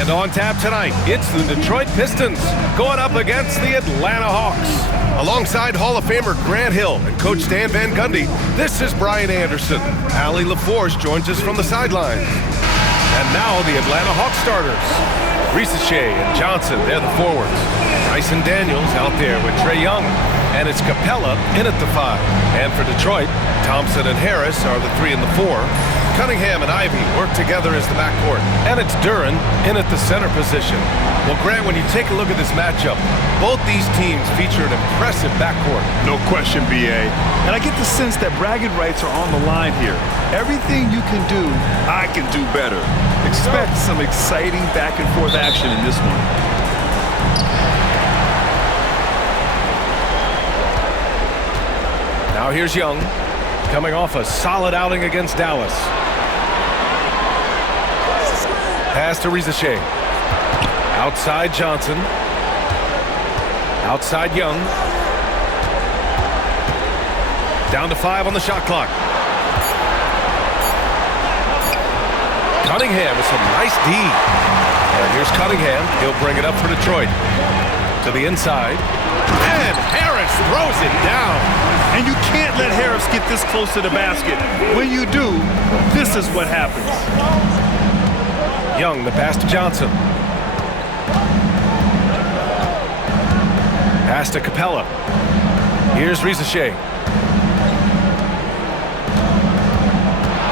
And on tap tonight, it's the Detroit Pistons going up against the Atlanta Hawks. Alongside Hall of Famer Grant Hill and Coach Stan Van Gundy, this is Brian Anderson. Allie LaForce joins us from the sidelines. And now the Atlanta Hawks starters. Risacher and Johnson, they're the forwards. Tyson Daniels out there with Trae Young. And it's Capella in at the 5. And for Detroit, Thompson and Harris are the 3 and the 4. Cunningham and Ivy work together as the backcourt. And it's Duren in at the center position. Well, Grant, when you take a look at this matchup, both these teams feature an impressive backcourt. No question, B.A. And I get the sense that bragging rights are on the line here. Everything you can do, I can do better. Expect some exciting back-and-forth action in this one. Now here's Young, coming off a solid outing against Dallas. Pass to Risacher. Outside Johnson. Outside Young. Down to 5 on the shot clock. Cunningham with some nice D. And here's Cunningham. He'll bring it up for Detroit. To the inside. And Harris throws it down. And you can't let Harris get this close to the basket. When you do, this is what happens. Young, the pass to Johnson. Pass to Capella. Here's Risacher.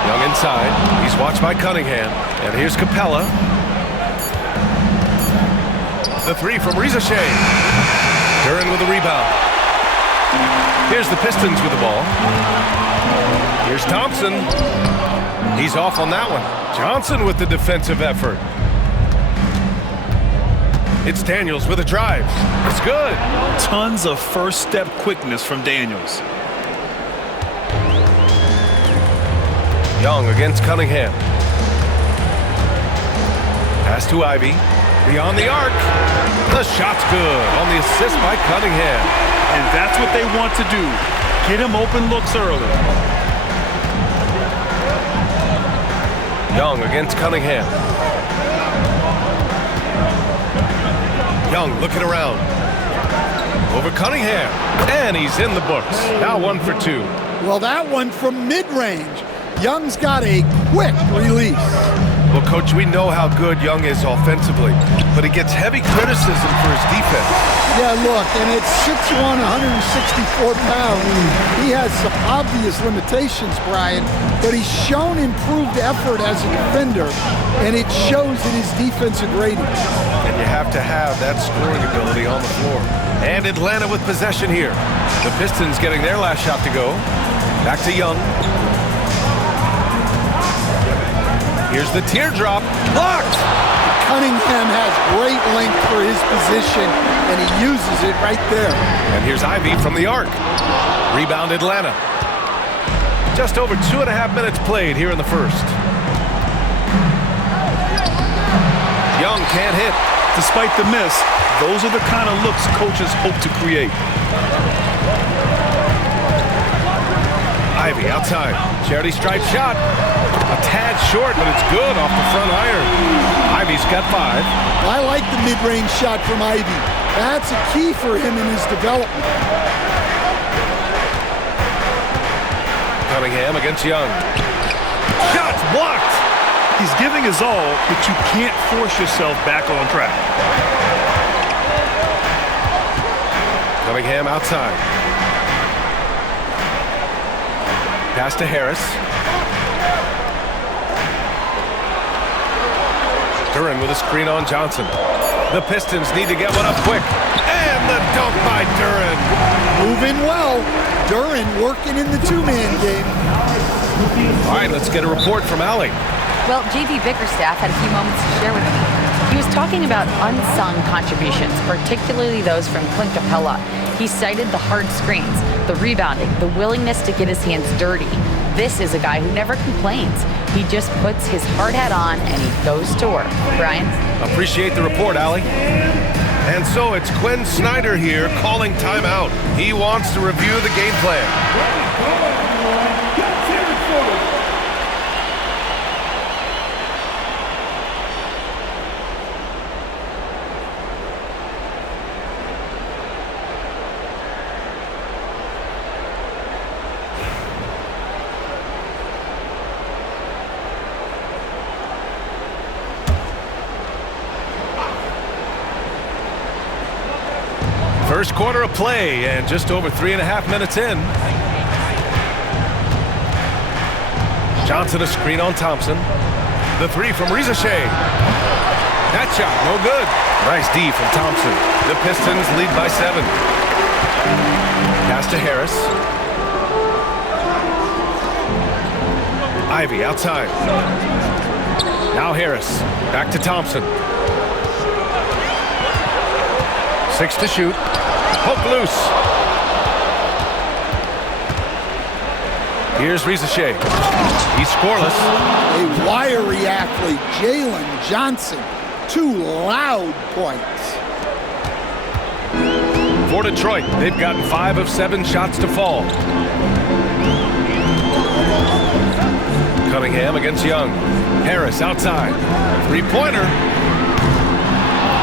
Young inside. He's watched by Cunningham. And here's Capella. The 3 from Risacher. Duren with the rebound. Here's the Pistons with the ball. Here's Thompson. He's off on that one. Johnson with the defensive effort. It's Daniels with a drive. It's good. Tons of first-step quickness from Daniels. Young against Cunningham. Pass to Ivy. Beyond the arc. The shot's good on the assist by Cunningham. And that's what they want to do. Get him open looks early. Young against Cunningham. Young looking around. Over Cunningham. And he's in the books. Now 1 for 2. Well, that one from mid-range. Young's got a quick release. Well, Coach, we know how good Young is offensively, but he gets heavy criticism for his defense. Yeah, look, and at 6'1", 164 pounds, he has some obvious limitations, Brian, but he's shown improved effort as a defender, and it shows in his defensive ratings. And you have to have that scoring ability on the floor. And Atlanta with possession here. The Pistons getting their last shot to go. Back to Young. Here's the teardrop. Blocked! Cunningham has great length for his position, and he uses it right there. And here's Ivy from the arc. Rebound Atlanta. Just over 2.5 minutes played here in the first. Young can't hit. Despite the miss, those are the kind of looks coaches hope to create. Ivy outside. Charity stripe shot. A tad short, but it's good off the front iron. Ivy's got 5. I like the mid-range shot from Ivy. That's a key for him in his development. Cunningham against Young. Shots blocked. He's giving his all, but you can't force yourself back on track. Cunningham outside. Pass to Harris. Duren with a screen on Johnson. The Pistons need to get one up quick. And the dunk by Duren. Moving well. Duren working in the two-man game. All right, let's get a report from Allie. Well, J.V. Bickerstaff had a few moments to share with me. He was talking about unsung contributions, particularly those from Clint Capella. He cited the hard screens, the rebounding, the willingness to get his hands dirty. This is a guy who never complains. He just puts his hard hat on and he goes to work. Brian? Appreciate the report, Allie. And so it's Quinn Snyder here calling timeout. He wants to review the game plan. First quarter of play and just over 3.5 minutes in. Johnson a screen on Thompson. The three from Rizashea. That shot, no good. Nice D from Thompson. The Pistons lead by 7. Pass to Harris. Ivy outside. Now Harris. Back to Thompson. 6 to shoot. Poke loose. Here's Rizashea. He's scoreless. A wiry athlete, Jalen Johnson. 2 loud points. For Detroit, they've gotten 5 of 7 shots to fall. Cunningham against Young. Harris outside. Three-pointer.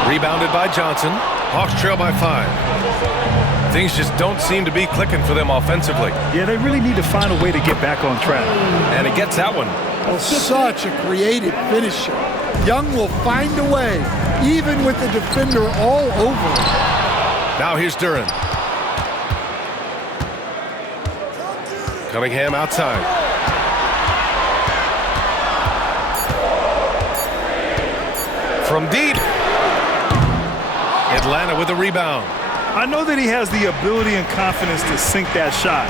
Rebounded by Johnson. Hawks trail by 5. Things just don't seem to be clicking for them offensively. Yeah, they really need to find a way to get back on track. And he gets that one. Such a creative finisher. Young will find a way, even with the defender all over him. Now here's Duran. Cunningham outside. From deep. Atlanta with a rebound. I know that he has the ability and confidence to sink that shot,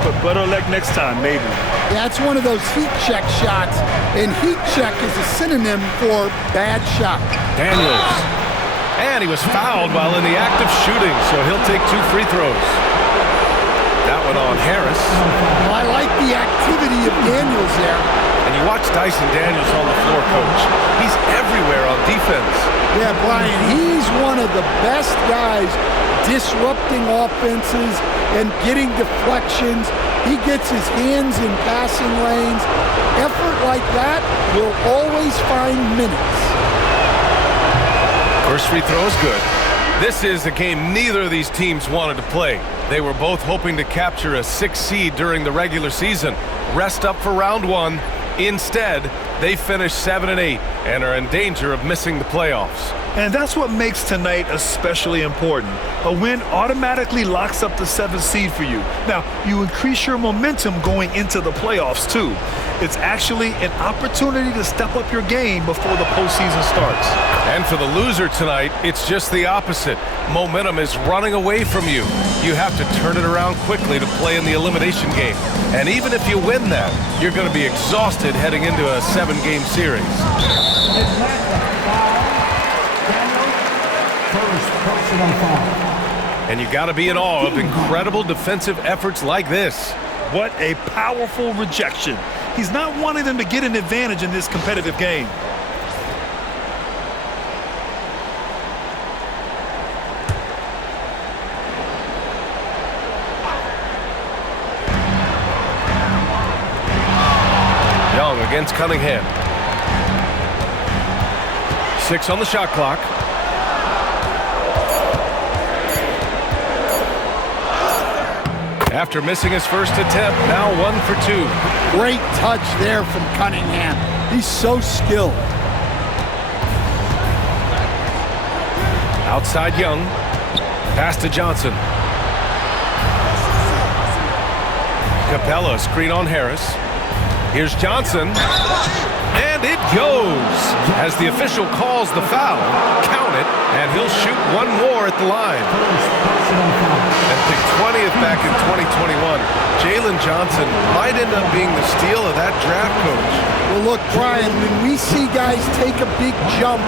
but better luck next time, maybe. That's one of those heat check shots, and heat check is a synonym for bad shot. Daniels. And he was fouled while in the act of shooting, so he'll take 2 free throws. That one on Harris. Well, I like the activity of Daniels there. And you watch Dyson Daniels on the floor, Coach. He's everywhere on defense. Yeah, Brian, he's one of the best guys disrupting offenses and getting deflections. He gets his hands in passing lanes. Effort like that will always find minutes. First free throw is good. This is a game neither of these teams wanted to play. They were both hoping to capture a 6th seed during the regular season. Rest up for round 1. Instead, they finished 7-8 and are in danger of missing the playoffs. And that's what makes tonight especially important. A win automatically locks up the 7th seed for you. Now, you increase your momentum going into the playoffs, too. It's actually an opportunity to step up your game before the postseason starts. And for the loser tonight, it's just the opposite. Momentum is running away from you. You have to turn it around quickly to play in the elimination game. And even if you win that, you're going to be exhausted heading into a 7-game series. And you got to be in awe of incredible defensive efforts like this. What a powerful rejection. He's not wanting them to get an advantage in this competitive game. Young against Cunningham. 6 on the shot clock. After missing his first attempt, now 1 for 2. Great touch there from Cunningham. He's so skilled. Outside Young. Pass to Johnson. Capella screen on Harris. Here's Johnson. And it goes. As the official calls the foul, count it, and he'll shoot 1 more at the line. And picked 20th back in 2021. Jalen Johnson might end up being the steal of that draft, Coach. Well, look, Brian, when we see guys take a big jump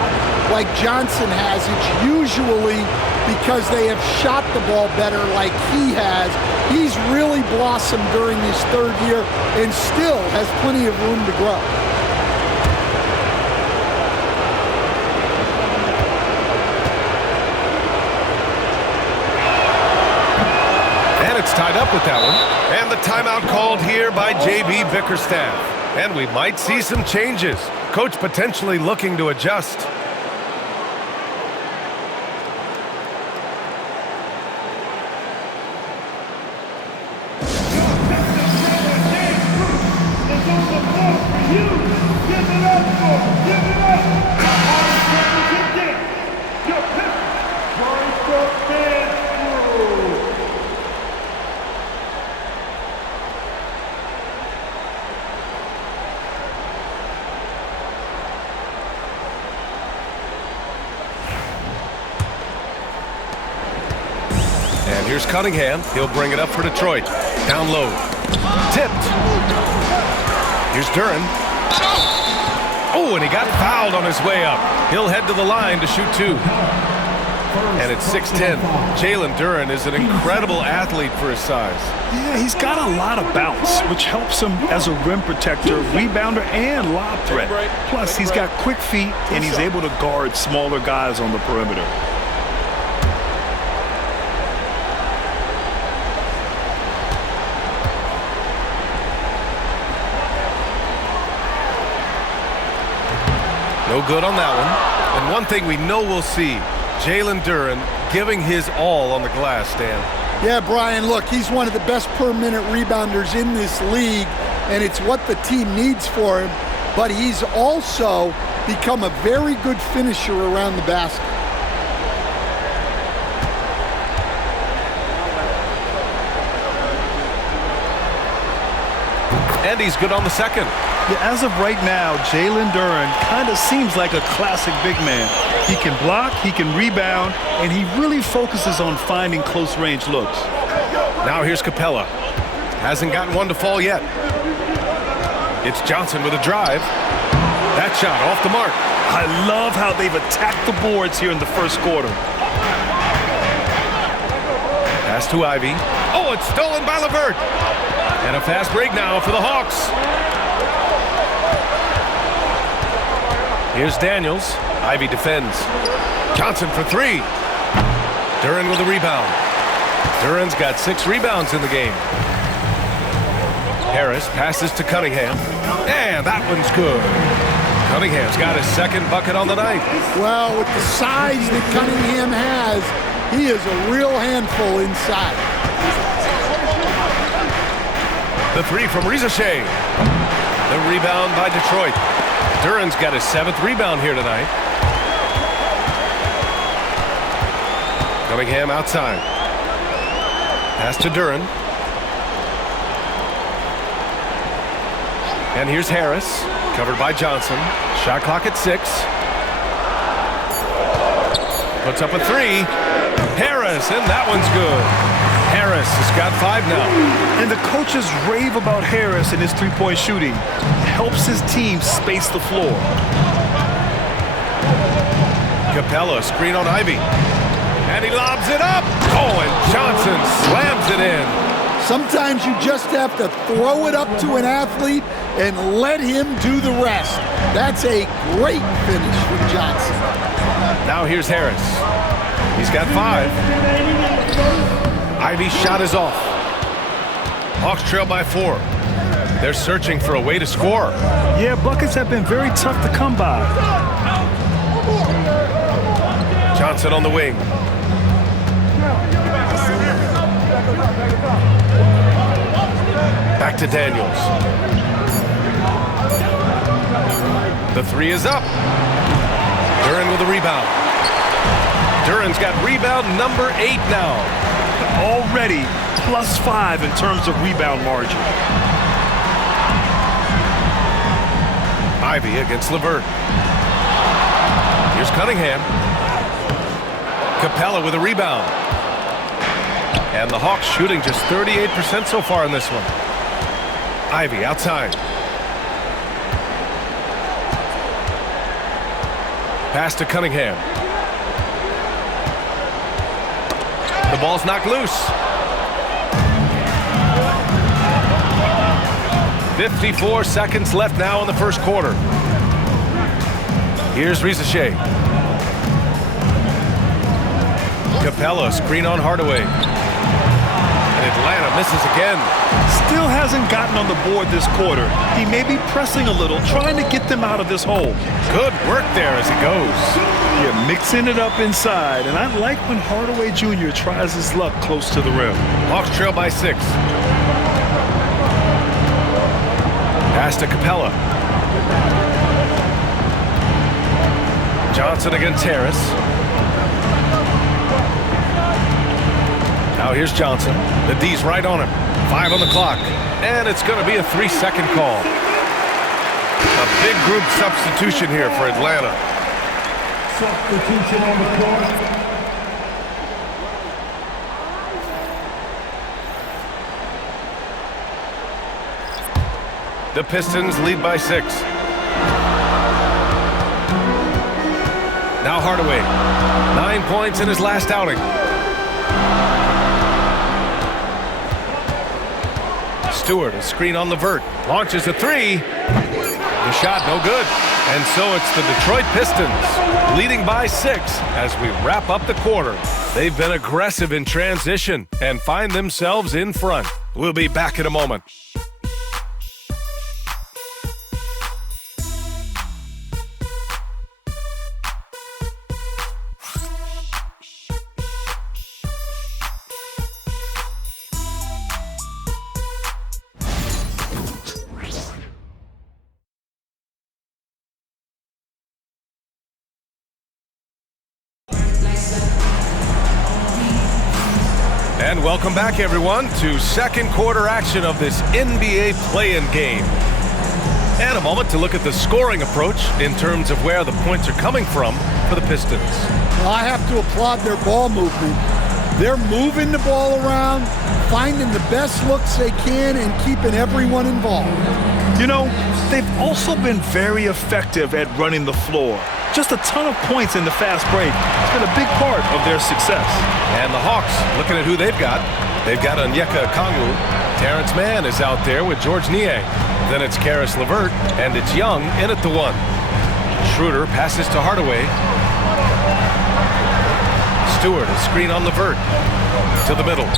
like Johnson has, it's usually because they have shot the ball better like he has. He's really blossomed during his 3rd year and still has plenty of room to grow. It's tied up with that one. And the timeout called here by J.B. Bickerstaff. And we might see some changes. Coach potentially looking to adjust. And here's Cunningham. He'll bring it up for Detroit. Down low. Tipped. Here's Duren. Oh, and he got fouled on his way up. He'll head to the line to shoot 2. And it's 6-10. Jalen Duren is an incredible athlete for his size. Yeah, he's got a lot of bounce, which helps him as a rim protector, rebounder, and lob threat. Plus, he's got quick feet, and he's able to guard smaller guys on the perimeter. No good on that one. And one thing we know we'll see, Jalen Duren giving his all on the glass, Dan. Yeah, Brian, look, he's one of the best per-minute rebounders in this league, and it's what the team needs for him. But he's also become a very good finisher around the basket. And he's good on the second. Yeah, as of right now, Jalen Duren kind of seems like a classic big man. He can block, he can rebound, and he really focuses on finding close-range looks. Now here's Capella. Hasn't gotten one to fall yet. It's Johnson with a drive. That shot off the mark. I love how they've attacked the boards here in the first quarter. Pass to Ivy. Oh, it's stolen by LeVert. And a fast break now for the Hawks. Here's Daniels. Ivy defends. Johnson for 3. Duren with a rebound. Duren's got 6 rebounds in the game. Harris passes to Cunningham. And that one's good. Cunningham's got his second bucket on the night. Well, with the size that Cunningham has, he is a real handful inside. The 3 from Rizashay. The rebound by Detroit. Duren's got his 7th rebound here tonight. Cunningham outside. Pass to Duren. And here's Harris, covered by Johnson. Shot clock at 6. Puts up a 3. Harris, and that one's good. Harris has got 5 now. And the coaches rave about Harris and his three-point shooting. It helps his team space the floor. Capella, screen on Ivy. And he lobs it up. Oh, and Johnson slams it in. Sometimes you just have to throw it up to an athlete and let him do the rest. That's a great finish from Johnson. Now here's Harris. He's got 5. Ivy's shot is off. Hawks trail by 4. They're searching for a way to score. Yeah, buckets have been very tough to come by. Johnson on the wing. Back to Daniels. The 3 is up. Duren with a rebound. Duren's got rebound number 8 now. Already +5 in terms of rebound margin. Ivy against LeVert. Here's Cunningham. Capella with a rebound. And the Hawks shooting just 38% so far in this one. Ivy outside. Pass to Cunningham. The ball's knocked loose. 54 seconds left now in the first quarter. Here's Rizashay. Capella, screen on Hardaway. And Atlanta misses again. Still hasn't gotten on the board this quarter. He may be pressing a little, trying to get them out of this hole. Good work there as he goes. Yeah, mixing it up inside. And I like when Hardaway Jr. tries his luck close to the rim. Hawks trail by 6. Pass to Capella. Johnson against Harris. Now here's Johnson. The D's right on him. 5 on the clock. And it's going to be a 3-second call. A big group substitution here for Atlanta. Substitution on the court. The Pistons lead by 6. Now Hardaway. 9 points in his last outing. Stewart, a screen on LeVert. Launches a 3. The shot no good. And so it's the Detroit Pistons leading by 6 as we wrap up the quarter. They've been aggressive in transition and find themselves in front. We'll be back in a moment. And welcome back, everyone, to second quarter action of this NBA play-in game. And a moment to look at the scoring approach in terms of where the points are coming from for the Pistons. Well, I have to applaud their ball movement. They're moving the ball around, finding the best looks they can, and keeping everyone involved. You know, they've also been very effective at running the floor. Just a ton of points in the fast break. It's been a big part of their success. And the Hawks, looking at who they've got Onyeka Okongwu. Terrence Mann is out there with George Niang. Then it's Karis LeVert, and it's Young in at the 1. Schroeder passes to Hardaway. Stewart, a screen on LeVert. To the middle.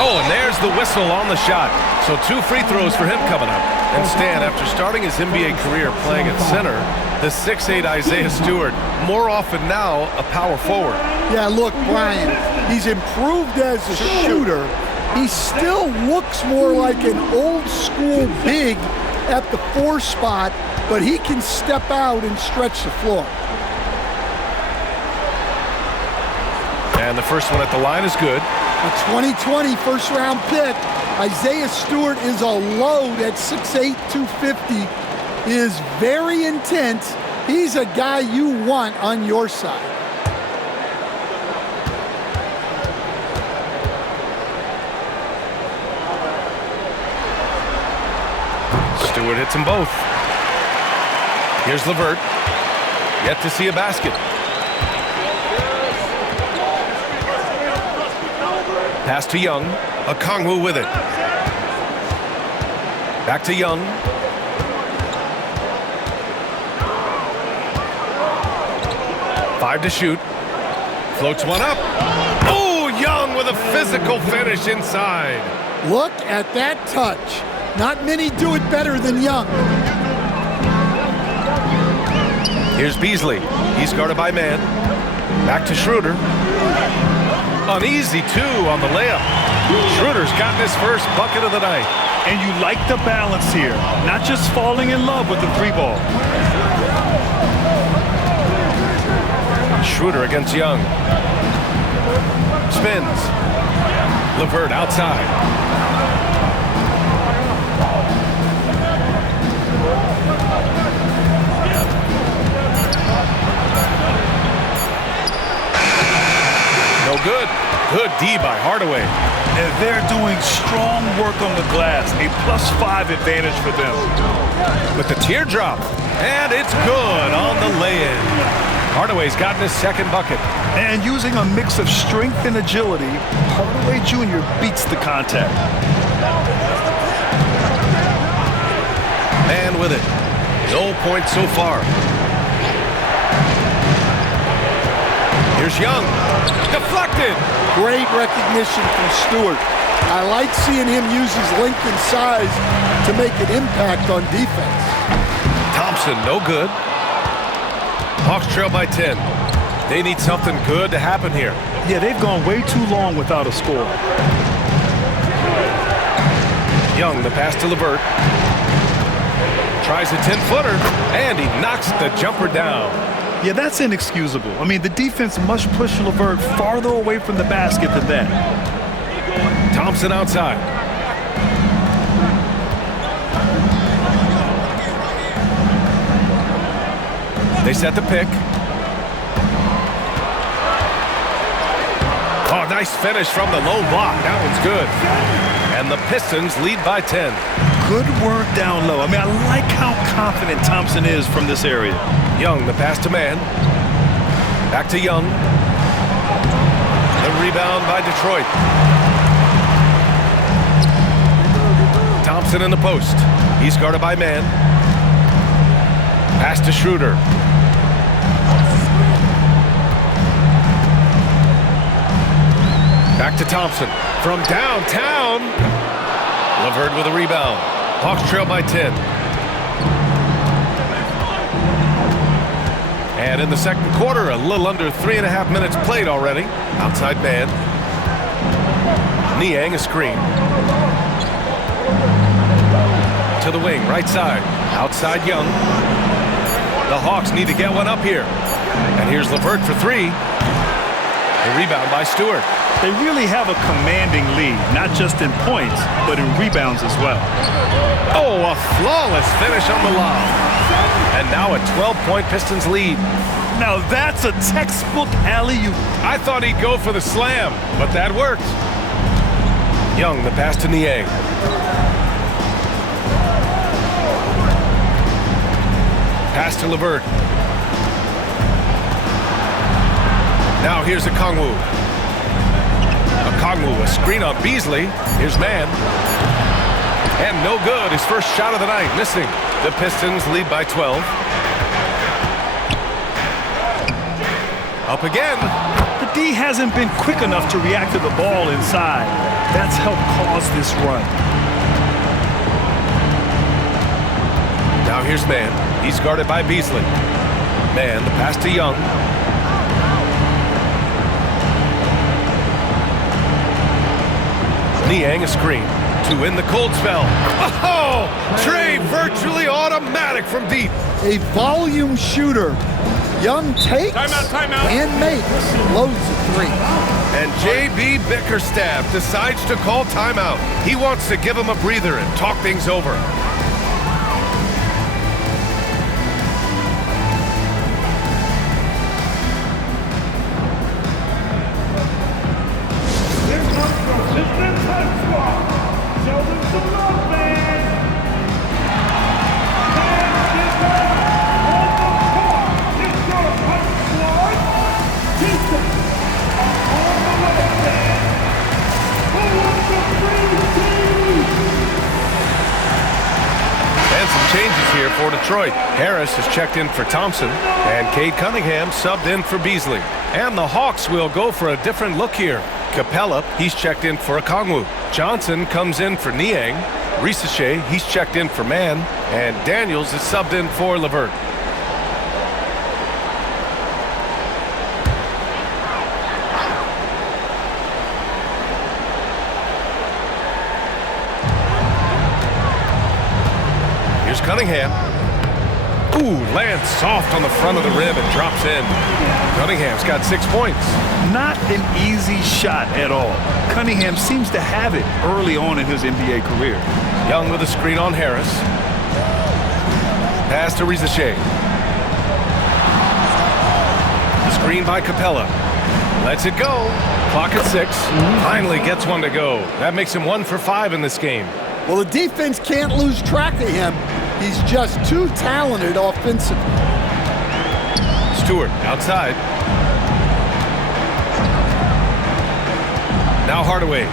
Oh, and there's the whistle on the shot. So 2 free throws for him coming up. And Stan, after starting his NBA career playing at center, the 6'8" Isaiah Stewart, more often now a power forward. Yeah, look, Brian, he's improved as a shooter. He still looks more like an old-school big at the 4 spot, but he can step out and stretch the floor. And the first one at the line is good. A 2020 first-round pick. Isaiah Stewart is a load at 6'8", 250. Is very intense. He's a guy you want on your side. Stewart hits them both. Here's LeVert. Yet to see a basket. Pass to Young. Okongwu with it. Back to Young. Five to shoot. Floats one up. Oh, Young with a physical finish inside. Look at that touch. Not many do it better than Young. Here's Beasley. He's guarded by Mann. Back to Schroeder. An easy 2 on the layup. Schroeder's gotten his first bucket of the night. And you like the balance here. Not just falling in love with the 3 ball. Schroeder against Young. Spins. LeVert outside. No good. Good D by Hardaway. And they're doing strong work on the glass. A +5 advantage for them. With the teardrop. And it's good on the lay-in. Hardaway's gotten his second bucket. And using a mix of strength and agility, Hardaway Jr. beats the contact. Man with it. No points so far. Here's Young. Deflected. Great recognition from Stewart. I like seeing him use his length and size to make an impact on defense. Thompson, no good. Hawks trail by 10. They need something good to happen here. Yeah, they've gone way too long without a score. Young, the pass to LeVert. Tries a 10-footer, and he knocks the jumper down. Yeah, that's inexcusable. I mean, the defense must push LeVert farther away from the basket than that. Thompson outside. They set the pick. Oh, nice finish from the low block. That one's good. And the Pistons lead by 10. Good work down low. I mean, I like how confident Thompson is from this area. Young, the pass to man. Back to Young. The rebound by Detroit. Thompson in the post. He's guarded by man. Pass to Schroeder. Back to Thompson. From downtown. LeVert with a rebound. Hawks trail by 10. And in the second quarter, a little under 3.5 minutes played already. Outside man. Niang a screen. To the wing, right side. Outside Young. The Hawks need to get one up here. And here's LeVert for three. The rebound by Stewart. They really have a commanding lead, not just in points, but in rebounds as well. Oh, a flawless finish on the lob. And now a 12-point Pistons lead. Now that's a textbook alley-oop. I thought he'd go for the slam, but that worked. Young, the pass to Niang. Pass to LeVert. Now here's Okongwu. Okongwu, a screen on Beasley. Here's man. And no good. His first shot of the night, missing. The Pistons lead by 12. Up again. The D hasn't been quick enough to react to the ball inside. That's helped cause this run. Now here's man. He's guarded by Beasley. Man, the pass to Young. Niang a screen. To win the cold spell. Oh! Trey virtually automatic from deep. A volume shooter. Young takes Timeout. and makes loads of three. And J.B. Bickerstaff decides to call timeout. He wants to give him a breather and talk things over. Changes here for Detroit. Harris has checked in for Thompson, and Cade Cunningham subbed in for Beasley. And the Hawks will go for a different look here. Capella, he's checked in for Okongwu. Johnson comes in for Niang. Risache, he's checked in for Man. And Daniels is subbed in for LeVert. Cunningham. Ooh, lands soft on the front of the rim and drops in. Cunningham's got 6 points. Not an easy shot at all. Cunningham seems to have it early on in his NBA career. Young with a screen on Harris. Pass to Risache. Screen by Capella. Lets it go. Clock at 6. Finally gets one to go. That makes him 1 for 5 in this game. Well, the defense can't lose track of him. He's just too talented offensively. Stewart outside. Now Hardaway.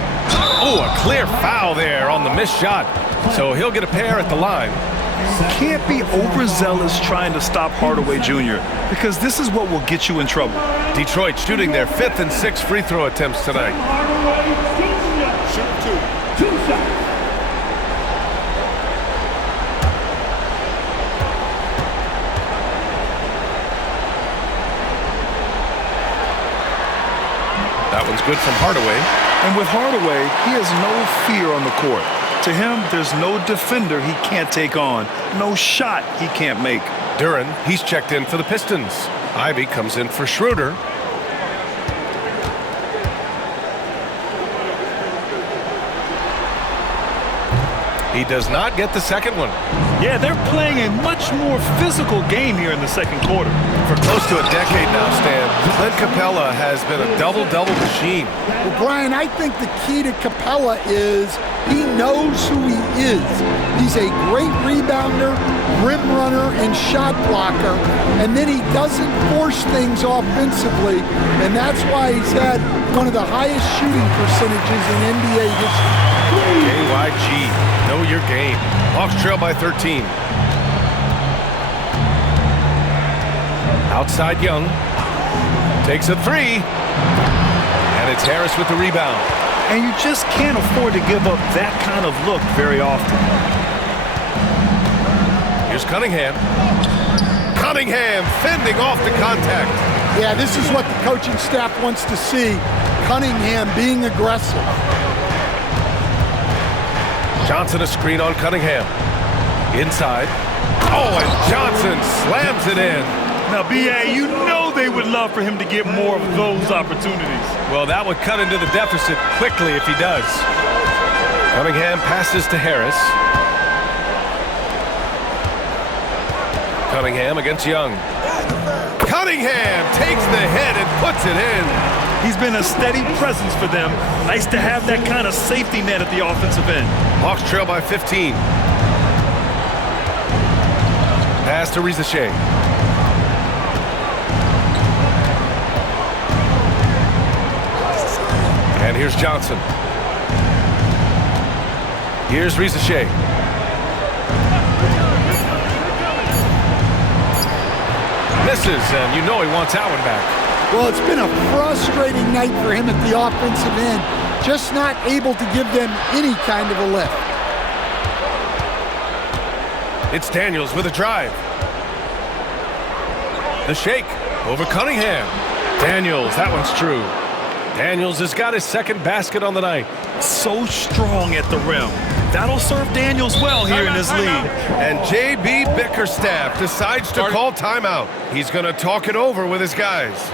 Oh, a clear foul there on the missed shot. So he'll get a pair at the line. Can't be overzealous trying to stop Hardaway Jr. because this is what will get you in trouble. Detroit shooting their 5th and 6th free throw attempts tonight. Two shots. That one's good from Hardaway. And with Hardaway, he has no fear on the court. To him, there's no defender he can't take on, no shot he can't make. Duren, he's checked in for the Pistons. Ivy comes in for Schroeder. He does not get the second one. Yeah, they're playing a much more physical game here in the second quarter. For close to a decade now, Stan, Clint Capella has been a double-double machine. Well, Brian, I think the key to Capella is he knows who he is. He's a great rebounder, rim runner, and shot blocker, and then he doesn't force things offensively, and that's why he's had one of the highest shooting percentages in NBA history. KYG, know your game. Hawks trail by 13. Outside Young. Takes a three. And it's Harris with the rebound. And you just can't afford to give up that kind of look very often. Here's Cunningham. Cunningham fending off the contact. Yeah, this is what the coaching staff wants to see. Cunningham being aggressive. Johnson a screen on Cunningham. Inside. Oh, and Johnson slams it in. Now, B.A., you know they would love for him to get more of those opportunities. Well, that would cut into the deficit quickly if he does. Cunningham passes to Harris. Cunningham against Young. Cunningham takes the hit and puts it in. He's been a steady presence for them. Nice to have that kind of safety net at the offensive end. Hawks trail by 15. Pass to Rizachet. And here's Johnson. Here's Rizachet. Misses, and you know he wants that one back. Well, it's been a frustrating night for him at the offensive end. Just not able to give them any kind of a lift. It's Daniels with a drive. The shake over Cunningham. Daniels, that one's true. Daniels has got his second basket on the night. So strong at the rim. That'll serve Daniels well here in this league. And J.B. Bickerstaff decides to call timeout. He's going to talk it over with his guys.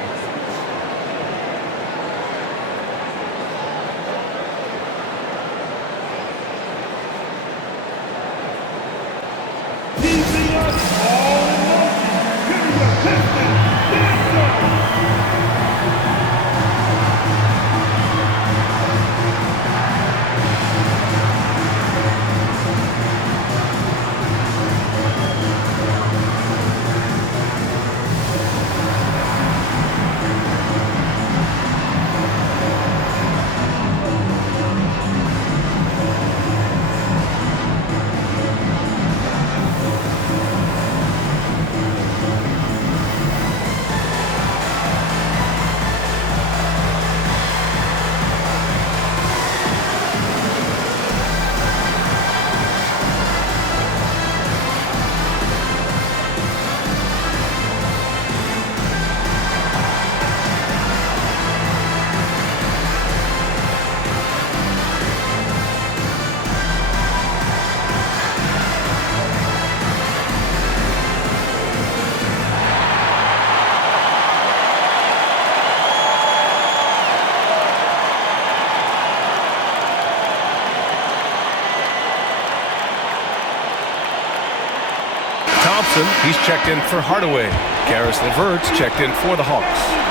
He's checked in for Hardaway. Karis LeVert's checked in for the Hawks.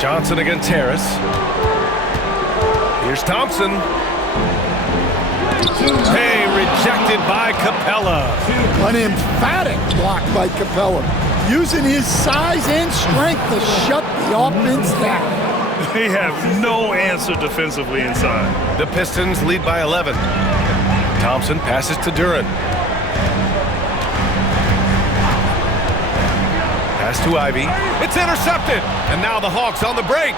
Johnson against Harris. Here's Thompson. Hey, rejected by Capella. An emphatic block by Capella, using his size and strength to shut the offense down. They have no answer defensively inside. The Pistons lead by 11. Thompson passes to Duran. Pass to Ivy. It's intercepted. And now the Hawks on the break.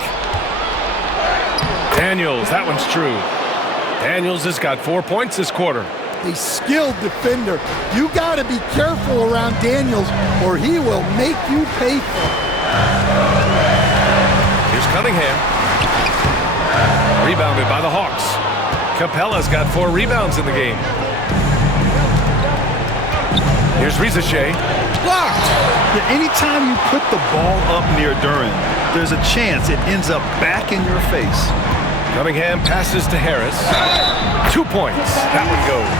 Daniels, that one's true. Daniels has got 4 points this quarter. a skilled defender. You got to be careful around Daniels or he will make you pay for it. Here's Cunningham. Rebounded by the Hawks. Capella's got 4 rebounds in the game. Here's Rizachet. Blocked! Yeah, anytime you put the ball up near Duran, there's a chance it ends up back in your face. Cunningham passes to Harris. 2 points. That one goes.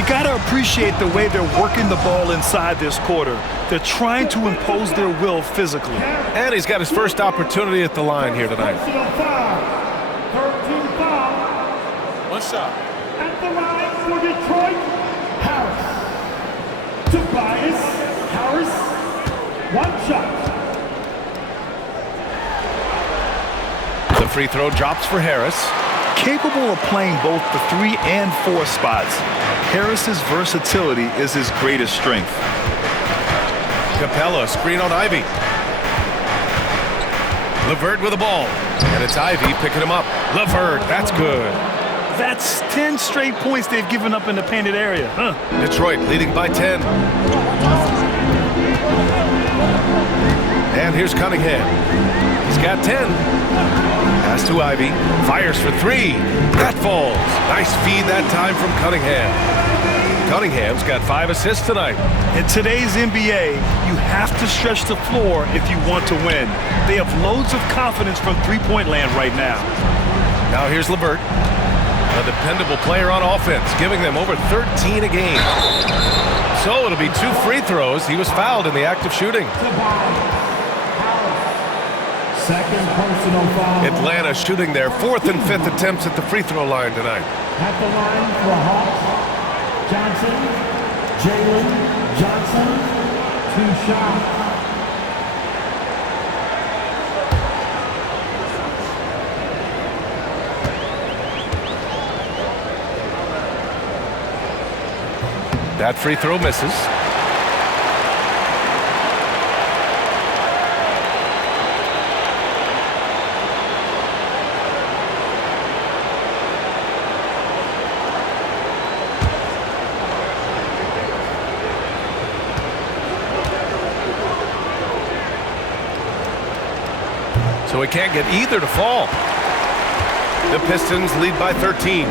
You got to appreciate the way they're working the ball inside this quarter. They're trying to impose their will physically. And he's got his first opportunity at the line here tonight. 13 foul. One shot. At the line for Detroit, Harris. Tobias Harris, 1 shot. The free throw drops for Harris. Capable of playing both the 3 and 4 spots, Harris's versatility is his greatest strength. Capella, screen on Ivy. LeVert with the ball. And it's Ivy picking him up. LeVert, that's good. That's 10 straight points they've given up in the painted area. Detroit leading by 10. And here's Cunningham. He's got 10. Pass to Ivy. Fires for 3. That falls. Nice feed that time from Cunningham. Cunningham's got 5 assists tonight. In today's NBA, you have to stretch the floor if you want to win. They have loads of confidence from three-point land right now. Now here's LeVert. A dependable player on offense, giving them over 13 a game. So it'll be 2 free throws. He was fouled in the act of shooting. Second personal foul. Atlanta shooting their 4th and 5th attempts at the free throw line tonight. At the line for Hawks, Johnson, Jalen Johnson, 2 shots. That free throw misses. So he can't get either to fall. The Pistons lead by 13.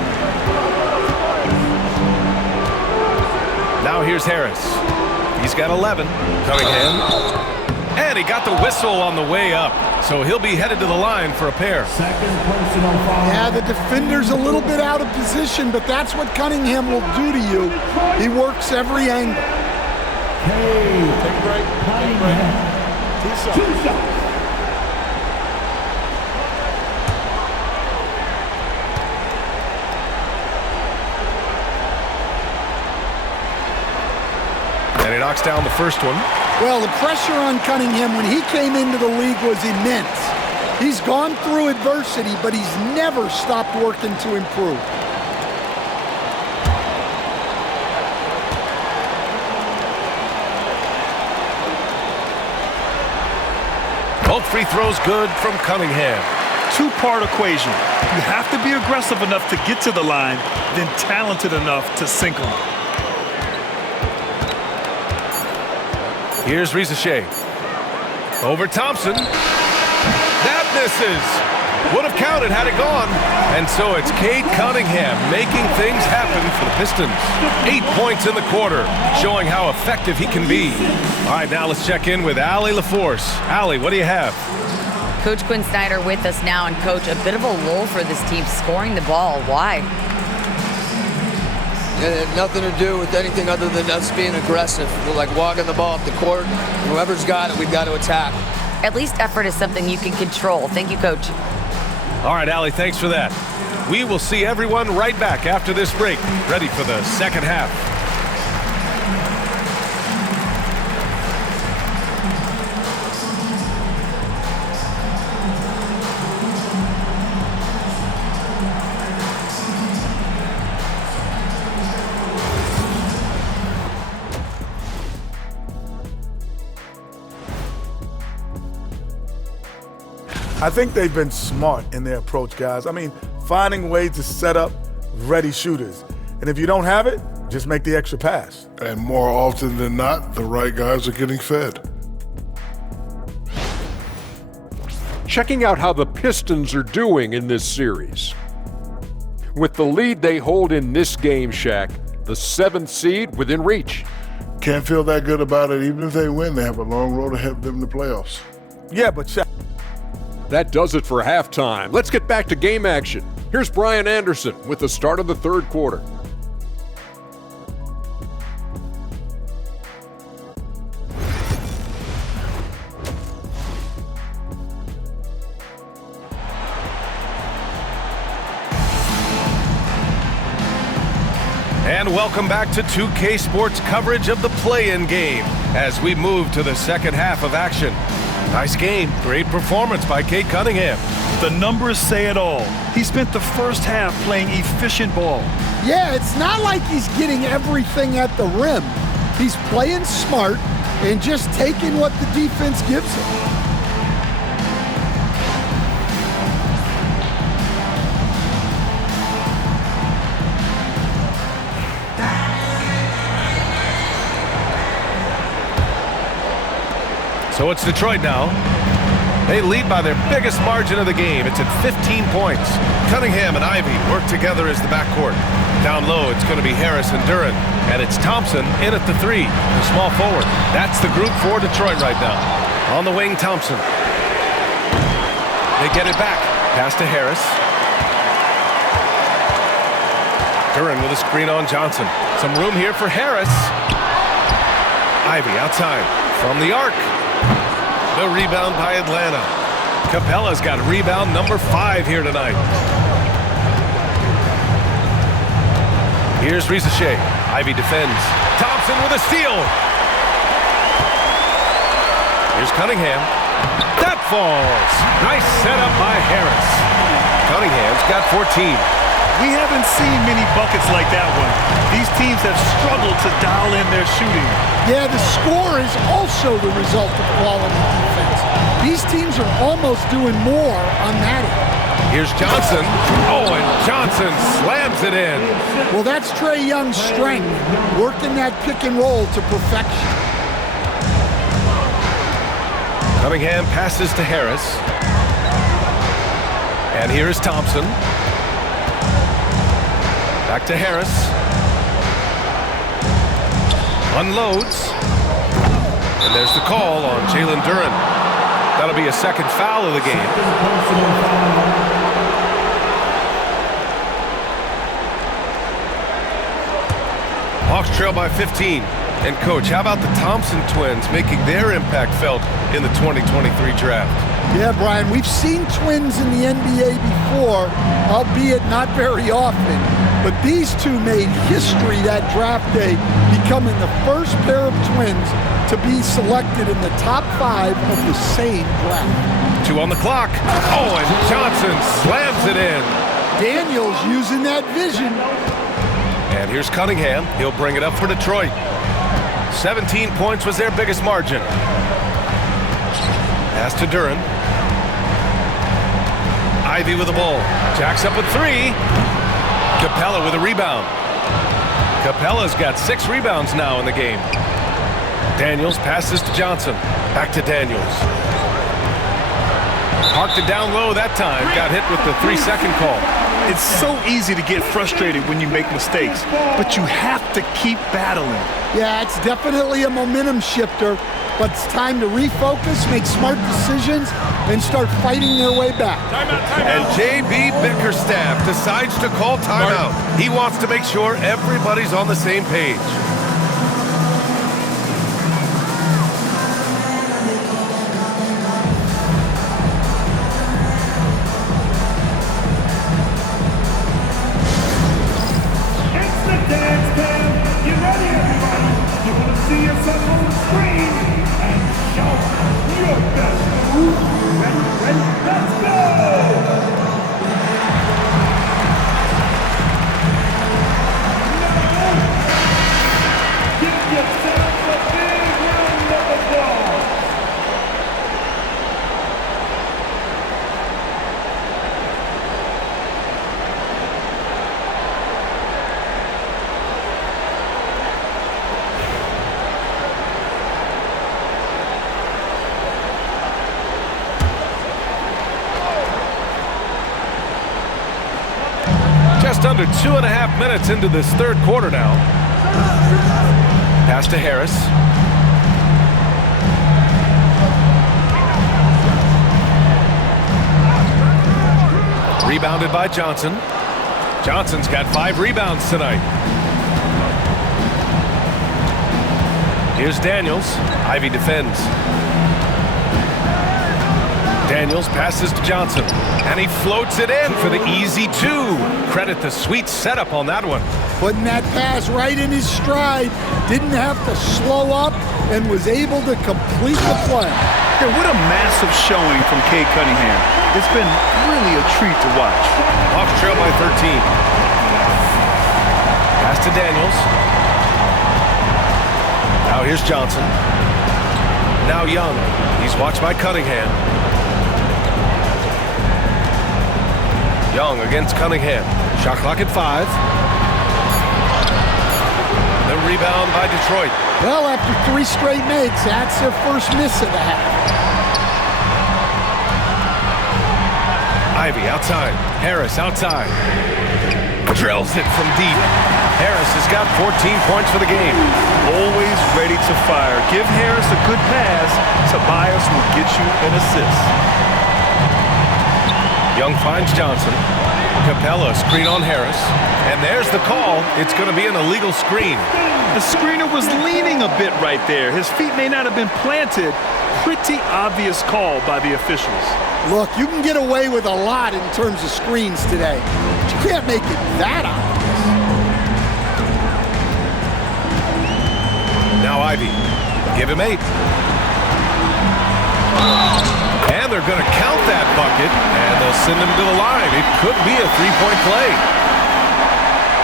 Now here's Harris. He's got 11. Cunningham. And he got the whistle on the way up. So he'll be headed to the line for a pair. Second personal foul. Yeah, the defender's a little bit out of position, but that's what Cunningham will do to you. He works every angle. Hey, take a break. Cunningham. 2 shots. And he knocks down the first one. Well, the pressure on Cunningham when he came into the league was immense. He's gone through adversity, but he's never stopped working to improve. Both free throws good from Cunningham. 2-part equation. You have to be aggressive enough to get to the line, then talented enough to sink them. Here's Rizachet. Over Thompson. That misses. Would have counted had it gone. And so it's Cade Cunningham making things happen for the Pistons. 8 points in the quarter, showing how effective he can be. All right, now let's check in with Allie LaForce. Allie, what do you have? Coach Quinn Snyder with us now. And, Coach, a bit of a lull for this team scoring the ball. Why? It had nothing to do with anything other than us being aggressive. We're like walking the ball up the court. Whoever's got it, we've got to attack. At least effort is something you can control. Thank you, Coach. All right, Allie, thanks for that. We will see everyone right back after this break, ready for the second half. I think they've been smart in their approach, guys. I mean, finding ways to set up ready shooters. And if you don't have it, just make the extra pass. And more often than not, the right guys are getting fed. Checking out how the Pistons are doing in this series. With the lead they hold in this game, Shaq, the 7th seed within reach. Can't feel that good about it. Even if they win, they have a long road ahead of them in the playoffs. Yeah, but Shaq. That does it for halftime. Let's get back to game action. Here's Brian Anderson with the start of the third quarter. And welcome back to 2K Sports coverage of the play-in game as we move to the second half of action. Nice game. Great performance by Cade Cunningham. The numbers say it all. He spent the first half playing efficient ball. Yeah, it's not like he's getting everything at the rim. He's playing smart and just taking what the defense gives him. So it's Detroit now. They lead by their biggest margin of the game. It's at 15 points. Cunningham and Ivy work together as the backcourt. Down low, it's going to be Harris and Duren. And it's Thompson in at the 3, the small forward. That's the group for Detroit right now. On the wing, Thompson. They get it back. Pass to Harris. Duren with a screen on Johnson. Some room here for Harris. Ivy outside from the arc. The rebound by Atlanta. Capella's got rebound number 5 here tonight. Here's Risache. Ivy defends. Thompson with a steal. Here's Cunningham. That falls. Nice setup by Harris. Cunningham's got 14. We haven't seen many buckets like that one. These teams have struggled to dial in their shooting. Yeah, the score is also the result of quality defense. These teams are almost doing more on that end. Here's Johnson. Oh, and Johnson slams it in. Well, that's Trae Young's strength, working that pick and roll to perfection. Cunningham passes to Harris. And here is Thompson. Back to Harris. Unloads. And there's the call on Jalen Duren. That'll be a second foul of the game. Hawks trail by 15. And coach, how about the Thompson twins making their impact felt in the 2023 draft? Yeah, Brian, we've seen twins in the NBA before, albeit not very often. But these two made history that draft day, becoming the first pair of twins to be selected in the top 5 of the same draft. 2 on the clock. Oh, and Johnson slams it in. Daniels using that vision. And here's Cunningham. He'll bring it up for Detroit. 17 points was their biggest margin. Pass to Duren. Ivy with the ball. Jacks up with 3. Capella with a rebound. Capella's got 6 rebounds now in the game. Daniels passes to Johnson. Back to Daniels. Parked it down low that time. Got hit with the 3-second call. It's so easy to get frustrated when you make mistakes, but you have to keep battling. Yeah, it's definitely a momentum shifter, but it's time to refocus, make smart decisions, and start fighting their way back. And J.B. Bickerstaff decides to call timeout. He wants to make sure everybody's on the same page. Just under 2.5 minutes into this third quarter now. Pass to Harris. Rebounded by Johnson. Johnson's got 5 rebounds tonight. Here's Daniels. Ivy defends. Daniels passes to Johnson, and he floats it in for the easy 2. Credit the sweet setup on that one. Putting that pass right in his stride. Didn't have to slow up and was able to complete the play. Yeah, what a massive showing from Cade Cunningham. It's been really a treat to watch. Hawks trail by 13. Pass to Daniels. Now here's Johnson. Now Young. He's watched by Cunningham. Young against Cunningham. Shot clock at 5. The rebound by Detroit. Well, after 3 straight makes, that's their first miss of the half. Ivy outside. Harris outside. Drills it from deep. Harris has got 14 points for the game. Always ready to fire. Give Harris a good pass. Tobias will get you an assist. Young finds Johnson. Capella screen on Harris. And there's the call. It's going to be an illegal screen. The screener was leaning a bit right there. His feet may not have been planted. Pretty obvious call by the officials. Look, you can get away with a lot in terms of screens today, but you can't make it that obvious. Now Ivy. Give him 8. And they're going to count that bucket, and they'll send him to the line. It could be a 3-point play.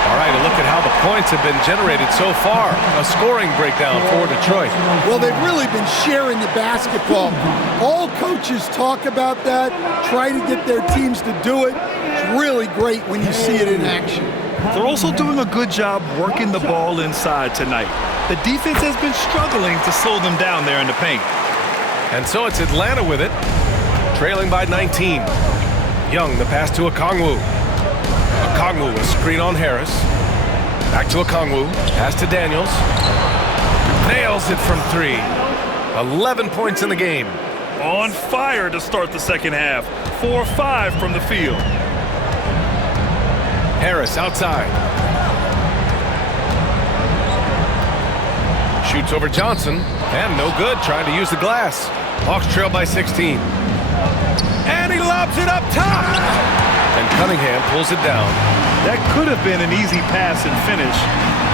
All right, a look at how the points have been generated so far. A scoring breakdown for Detroit. Well, they've really been sharing the basketball. All coaches talk about that, try to get their teams to do it. It's really great when you see it in action. They're also doing a good job working the ball inside tonight. The defense has been struggling to slow them down there in the paint. And so it's Atlanta with it, trailing by 19. Young, the pass to Okongwu. Okongwu, a screen on Harris. Back to Okongwu. Pass to Daniels. Nails it from 3. 11 points in the game. On fire to start the second half. 4-5 from the field. Harris outside. Shoots over Johnson. And no good, trying to use the glass. Hawks trail by 16. And he lobs it up top. And Cunningham pulls it down. That could have been an easy pass and finish.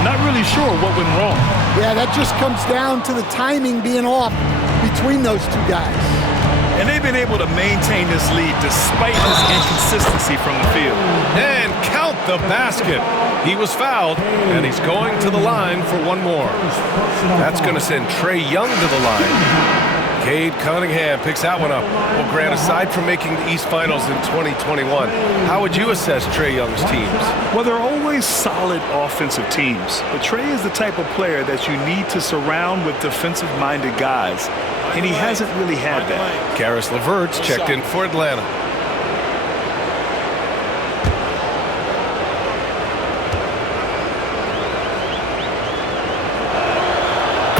Not really sure what went wrong. Yeah, that just comes down to the timing being off between those 2 guys. And they've been able to maintain this lead despite his inconsistency from the field. And count the basket. He was fouled, and he's going to the line for one more. That's going to send Trae Young to the line. Cade Cunningham picks that one up. Well, Grant, aside from making the East Finals in 2021, how would you assess Trae Young's teams? Well, they're always solid offensive teams. But Trae is the type of player that you need to surround with defensive-minded guys. And he hasn't really had that. Karis LeVert's checked in for Atlanta.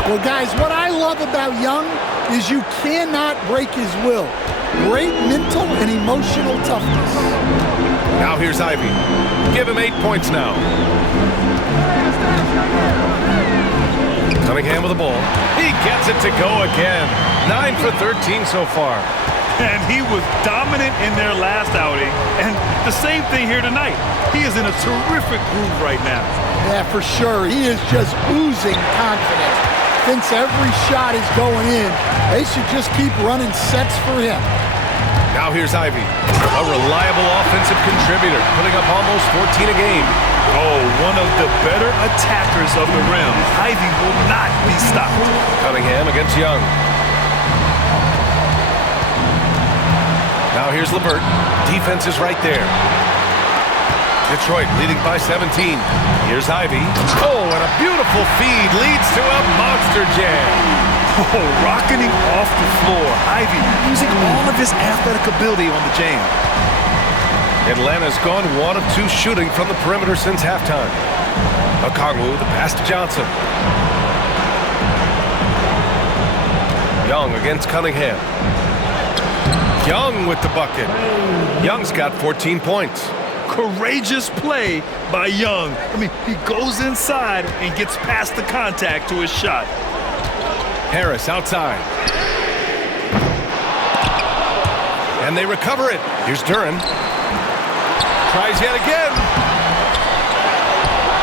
Well, guys, what I love about Young is you cannot break his will. Great mental and emotional toughness. Now here's Ivy. Give him 8 points now. Cunningham with the ball. He gets it to go again. 9 for 13 so far. And he was dominant in their last outing. And the same thing here tonight. He is in a terrific groove right now. Yeah, for sure. He is just oozing confidence. Thinks every shot is going in. They should just keep running sets for him. Now here's Ivy, a reliable offensive contributor, putting up almost 14 a game. Oh, one of the better attackers of the rim. Ivy will not be stopped. Cunningham against Young. Now here's LeVert. Defense is right there. Detroit leading by 17. Here's Ivy. Oh, and a beautiful feed leads to a monster jam. Oh, rocketing off the floor. Ivy using all of his athletic ability on the jam. Atlanta's gone 1 of 2 shooting from the perimeter since halftime. Okongwu, the pass to Johnson. Young against Cunningham. Young with the bucket. Young's got 14 points. Courageous play by Young. I mean, he goes inside and gets past the contact to his shot. Harris outside. And they recover it. Here's Duren. Tries yet again.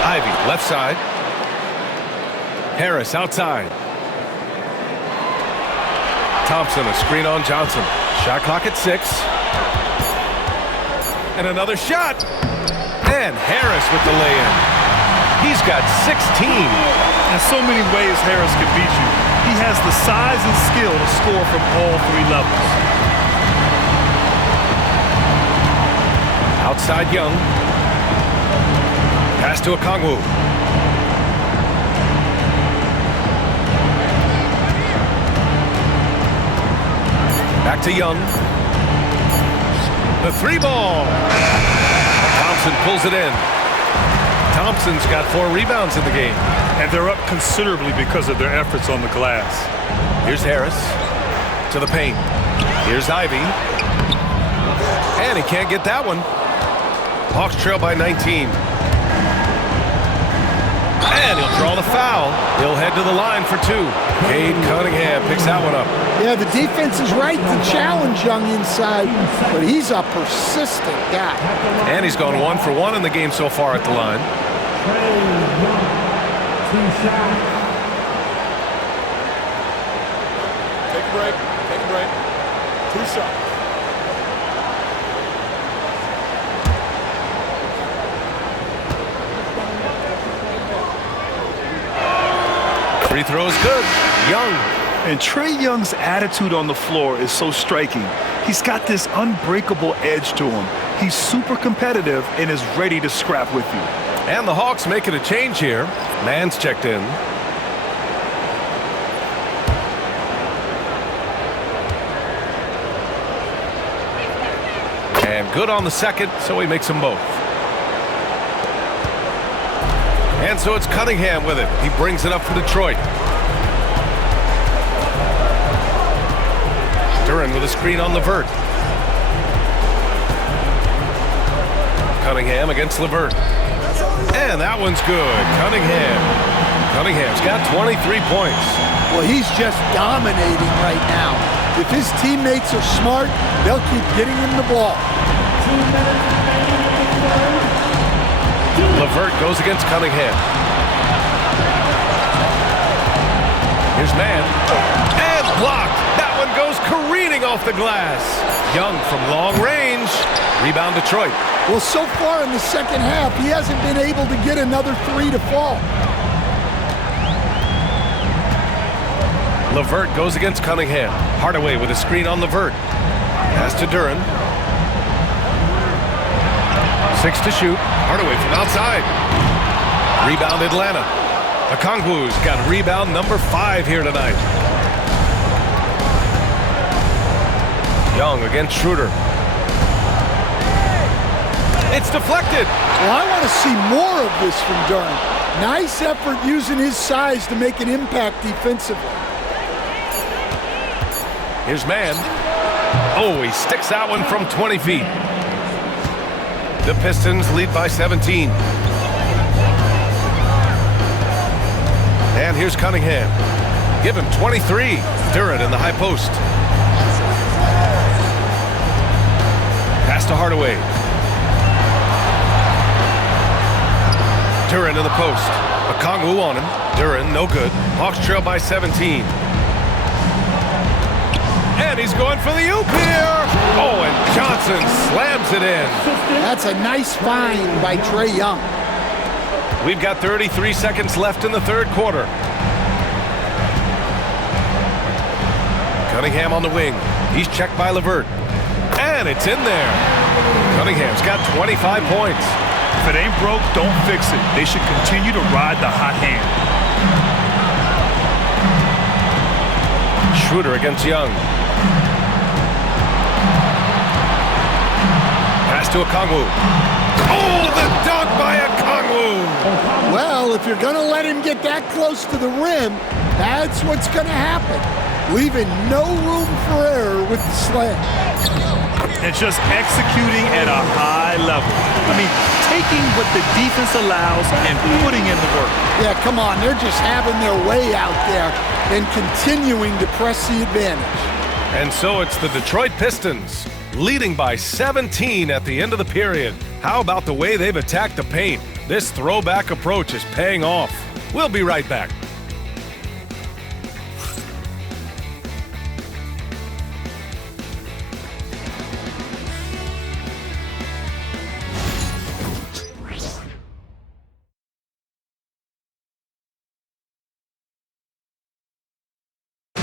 Ivy, left side. Harris outside. Thompson, a screen on Johnson. Shot clock at 6. And another shot. And Harris with the lay-in. He's got 16. In so many ways, Harris can beat you. He has the size and skill to score from all 3 levels. Outside Young. Pass to Okongwu. Back to Young. The 3 ball. Thompson pulls it in. Thompson's got 4 rebounds in the game. And they're up considerably because of their efforts on the glass. Here's Harris to the paint. Here's Ivy. And he can't get that one. Hawks trail by 19. And he'll draw the foul. He'll head to the line for 2. Cade Cunningham picks that one up. Yeah, the defense is right to challenge Young inside, but he's a persistent guy. And he's gone 1 for 1 in the game so far at the line. Take a break. Take a break. 2 shots. Free throw is good. Young. And Trae Young's attitude on the floor is so striking. He's got this unbreakable edge to him. He's super competitive and is ready to scrap with you. And the Hawks making a change here. Mann's checked in. And good on the second, so he makes them both. And so it's Cunningham with it. He brings it up for Detroit. Duren with a screen on LeVert. Cunningham against LeVert. And that one's good. Cunningham's got 23 points. Well, he's just dominating right now. If his teammates are smart, they'll keep getting him the ball. LeVert goes against Cunningham. Here's Mann. And blocked. That one goes careening off the glass. Young from long range. Rebound Detroit. Well, so far in the second half, he hasn't been able to get another 3 to fall. LeVert goes against Cunningham. Hardaway with a screen on LeVert. Pass to Duren. 6 to shoot. Hardaway from outside. Rebound Atlanta. Okongwu's got rebound number 5 here tonight. Young against Schroeder. It's deflected. Well, I want to see more of this from Duren. Nice effort using his size to make an impact defensively. Here's Mann. Oh, he sticks that one from 20 feet. The Pistons lead by 17. And here's Cunningham. Give him 23. Duren in the high post. Pass to Hardaway. Duren in the post. Okongwu on him. Duren, no good. Hawks trail by 17. And he's going for the oop here. Oh, and Johnson slams it in. That's a nice find by Trae Young. We've got 33 seconds left in the third quarter. Cunningham on the wing. He's checked by LeVert. And it's in there. Cunningham's got 25 points. If it ain't broke, don't fix it. They should continue to ride the hot hand. Schroeder against Young. Pass to Okongwu. Oh, the dunk by Okongwu! Well, if you're going to let him get that close to the rim, that's what's going to happen. Leaving no room for error with the slam. And just executing at a high level. I mean, taking what the defense allows and putting in the work. Yeah, come on. They're just having their way out there and continuing to press the advantage. And so it's the Detroit Pistons leading by 17 at the end of the period. How about the way they've attacked the paint? This throwback approach is paying off. We'll be right back.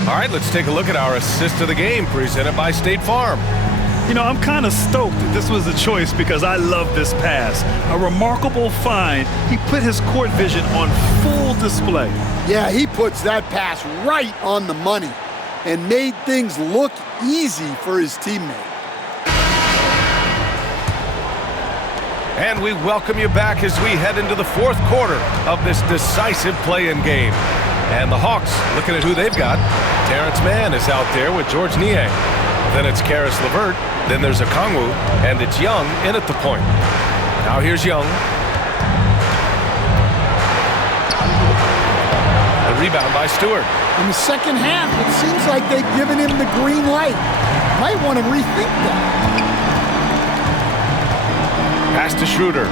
All right, let's take a look at our assist of the game presented by State Farm. You know, I'm kind of stoked that this was a choice because I love this pass. A remarkable find. He put his court vision on full display. Yeah, he puts that pass right on the money and made things look easy for his teammate. And we welcome you back as we head into the fourth quarter of this decisive play-in game. And the Hawks, looking at who they've got, Terrence Mann is out there with George Niang. Then it's Karis LeVert. Then there's Okongwu, and it's Young in at the point. Now here's Young. The rebound by Stewart. In the second half, it seems like they've given him the green light. Might want to rethink that. Pass to Schroeder.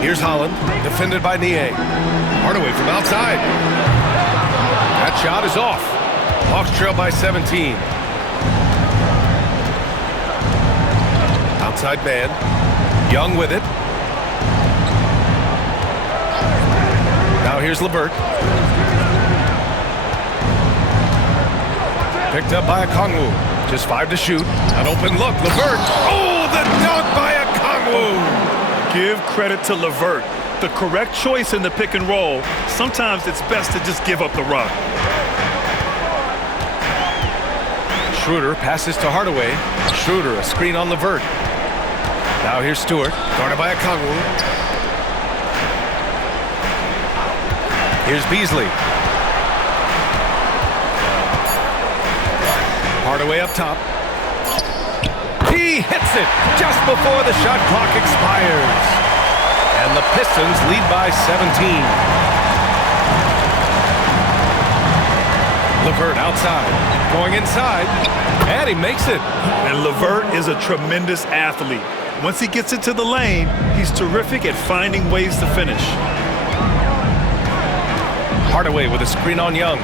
Here's Holland, defended by Niang. Hardaway from outside. That shot is off. Hawks trail by 17. Outside man. Young with it. Now here's LeVert. Picked up by Okongwu. Just 5 to shoot. An open look. LeVert. Oh, the dunk by Okongwu. Give credit to LeVert. The correct choice in the pick and roll. Sometimes it's best to just give up the rock. Schroeder passes to Hardaway. Schroeder, a screen on LeVert. Now here's Stewart, guarded by Okongwu. Here's Beasley. Hardaway up top. He hits it just before the shot clock expires. And the Pistons lead by 17. LeVert outside, going inside, and he makes it. And LeVert is a tremendous athlete. Once he gets into the lane, he's terrific at finding ways to finish. Hardaway with a screen on Young.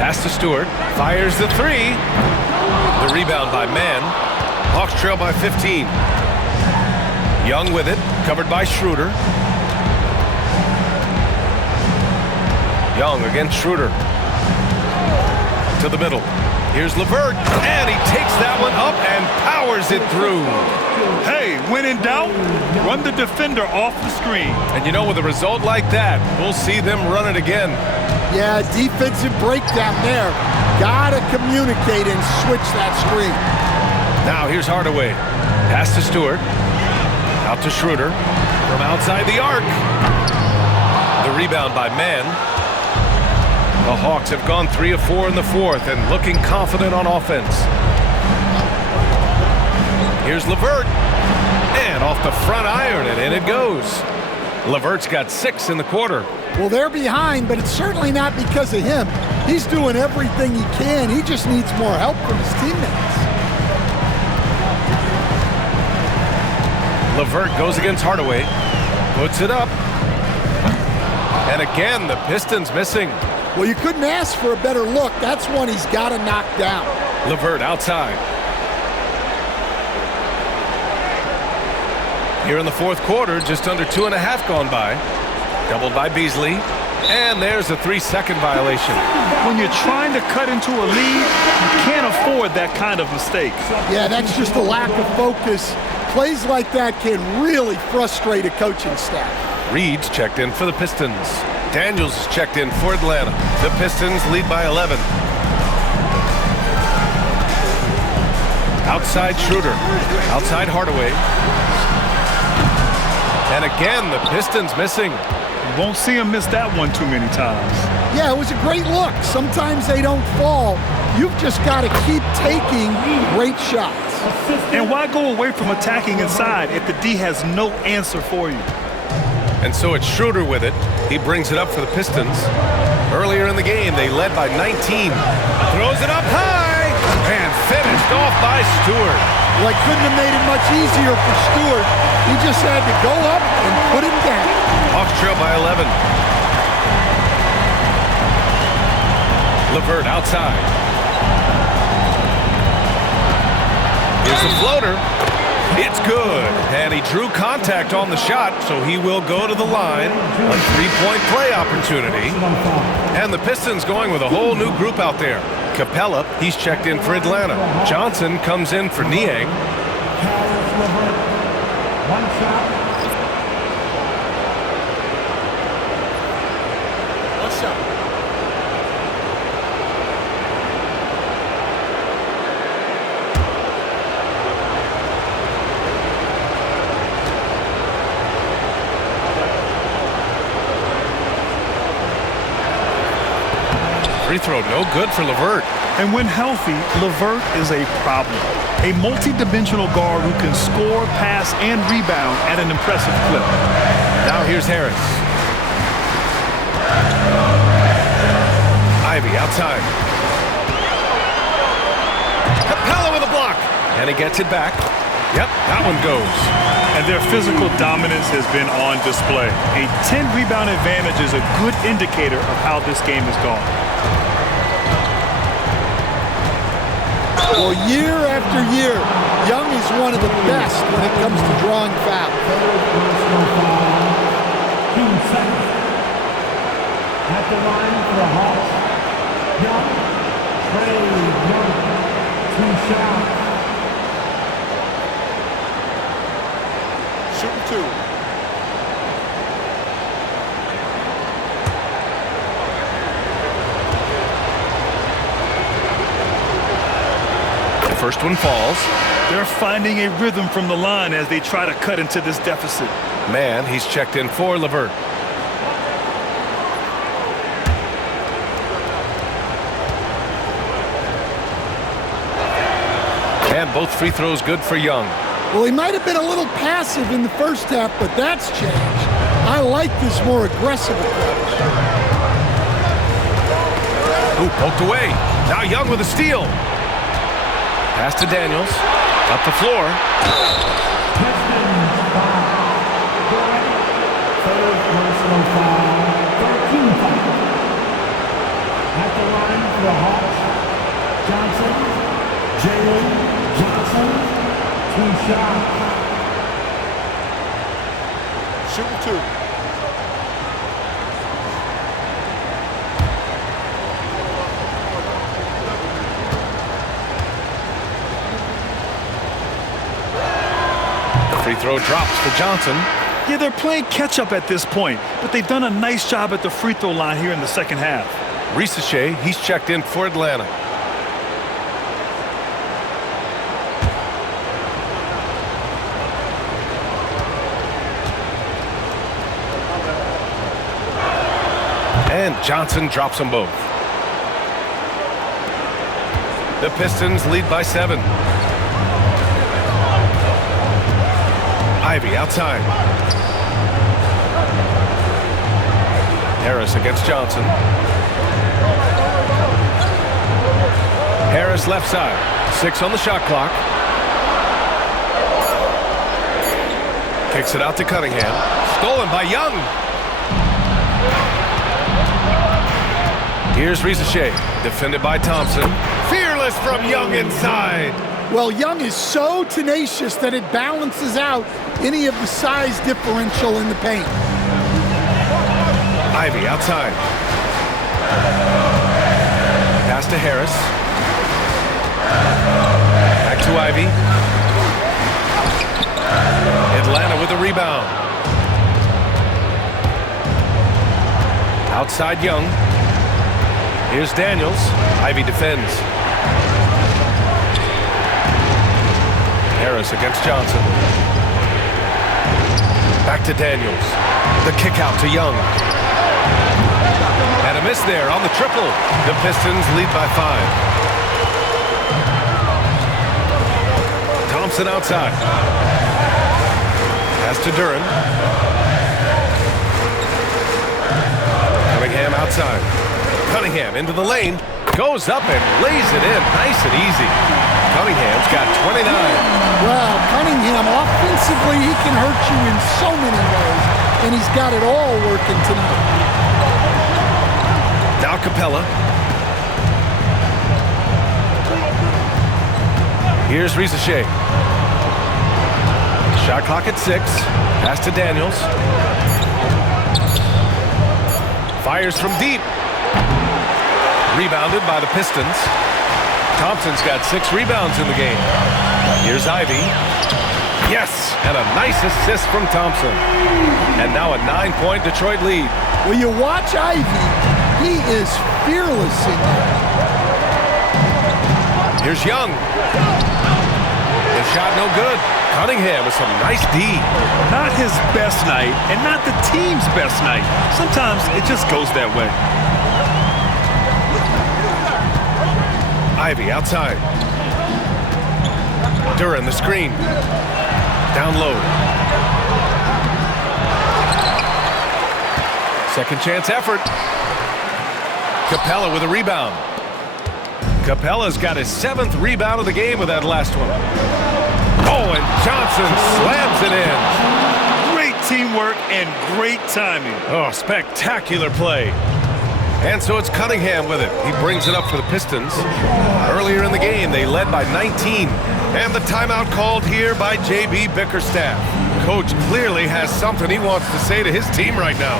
Pass to Stewart, fires the three. The rebound by Mann. Hawks trail by 15. Young with it, covered by Schroeder. Young against Schroeder. To the middle. Here's LeVert, and he takes that one up and powers it through. Hey, when in doubt, run the defender off the screen. And you know, with a result like that, we'll see them run it again. Yeah, defensive breakdown there. Gotta communicate and switch that screen. Now here's Hardaway. Pass to Stewart. Out to Schroeder. From outside the arc. The rebound by Mann. The Hawks have gone 3 of 4 in the fourth and looking confident on offense. Here's LeVert. And off the front iron, and in it goes. LeVert's got 6 in the quarter. Well, they're behind, but it's certainly not because of him. He's doing everything he can. He just needs more help from his teammates. LeVert goes against Hardaway. Puts it up. And again, the Pistons missing. Well, you couldn't ask for a better look. That's one he's got to knock down. LeVert outside. Here in the fourth quarter, just under 2.5 gone by. Doubled by Beasley. And there's a 3-second violation. When you're trying to cut into a lead, you can't afford that kind of mistake. Yeah, that's just a lack of focus. Plays like that can really frustrate a coaching staff. Reed's checked in for the Pistons. Daniels is checked in for Atlanta. The Pistons lead by 11. Outside Schroeder. Outside Hardaway. And again, the Pistons missing. You won't see him miss that one too many times. Yeah, it was a great look. Sometimes they don't fall. You've just got to keep taking great shots. And why go away from attacking inside if the D has no answer for you? And so it's Schroeder with it. He brings it up for the Pistons. Earlier in the game, they led by 19. Throws it up high and finished off by Stewart. Well, I couldn't have made it much easier for Stewart. He just had to go up and put him down. Hawks trail by 11. LeVert outside. Here's the floater. It's good. And he drew contact on the shot, so he will go to the line. A three-point play opportunity. And the Pistons going with a whole new group out there. Capella, he's checked in for Atlanta. Johnson comes in for Niang. One shot. One shot. Free throw, no good for LeVert. And when healthy, LeVert is a problem. A multi-dimensional guard who can score, pass, and rebound at an impressive clip. Now here's Harris. Ivy outside. Capella with a block. And he gets it back. Yep, that one goes. And their physical dominance has been on display. A 10-rebound advantage is a good indicator of how this game has gone. Well, year after year, Young is one of the best when it comes to drawing fouls. 2 seconds. At the line for the Hawks, Young, Trey Young, 2 shots. Shooting 2. First one falls. They're finding a rhythm from the line as they try to cut into this deficit. Man, he's checked in for LeVert. And both free throws good for Young. Well, he might have been a little passive in the first half, but that's changed. I like this more aggressive approach. Ooh, poked away. Now Young with a steal. Pass to Daniels. Up the floor. Pistons foul. Third personal foul. 13 foul. At the line for the Hawks, Johnson, Jalen Johnson, 2 shots. Shooting 2. Free throw drops for Johnson. Yeah, they're playing catch-up at this point, but they've done a nice job at the free throw line here in the second half. Risachet, he's checked in for Atlanta. And Johnson drops them both. The Pistons lead by 7. Ivy outside. Harris against Johnson. Harris left side. 6 on the shot clock. Kicks it out to Cunningham. Stolen by Young. Here's Risachet. Defended by Thompson. Fearless from Young inside. Well, Young is so tenacious that it balances out any of the size differential in the paint. Ivy outside. Pass to Harris. Back to Ivy. Atlanta with a rebound. Outside Young. Here's Daniels. Ivy defends. Harris against Johnson. Back to Daniels. The kick out to Young. And a miss there on the triple. The Pistons lead by 5. Thompson outside. Pass to Duran. Cunningham outside. Cunningham into the lane. Goes up and lays it in nice and easy. Cunningham's got 29. Well, Cunningham, offensively, he can hurt you in so many ways, and he's got it all working tonight. Now Capella. Here's Rizachet. Shot clock at 6. Pass to Daniels. Fires from deep. Rebounded by the Pistons. Thompson's got 6 rebounds in the game. Here's Ivy. Yes, and a nice assist from Thompson. And now a 9-point Detroit lead. Well, you watch Ivy. He is fearless in there. Here's Young. His shot no good. Cunningham with some nice D. Not his best night, and not the team's best night. Sometimes it just goes that way. Ivy outside. Duran the screen. Down low. Second chance effort. Capella with a rebound. Capella's got his 7th rebound of the game with that last one. Oh, and Johnson slams it in. Great teamwork and great timing. Oh, spectacular play. And so it's Cunningham with it. He brings it up for the Pistons. Earlier in the game, they led by 19. And the timeout called here by J.B. Bickerstaff. Coach clearly has something he wants to say to his team right now.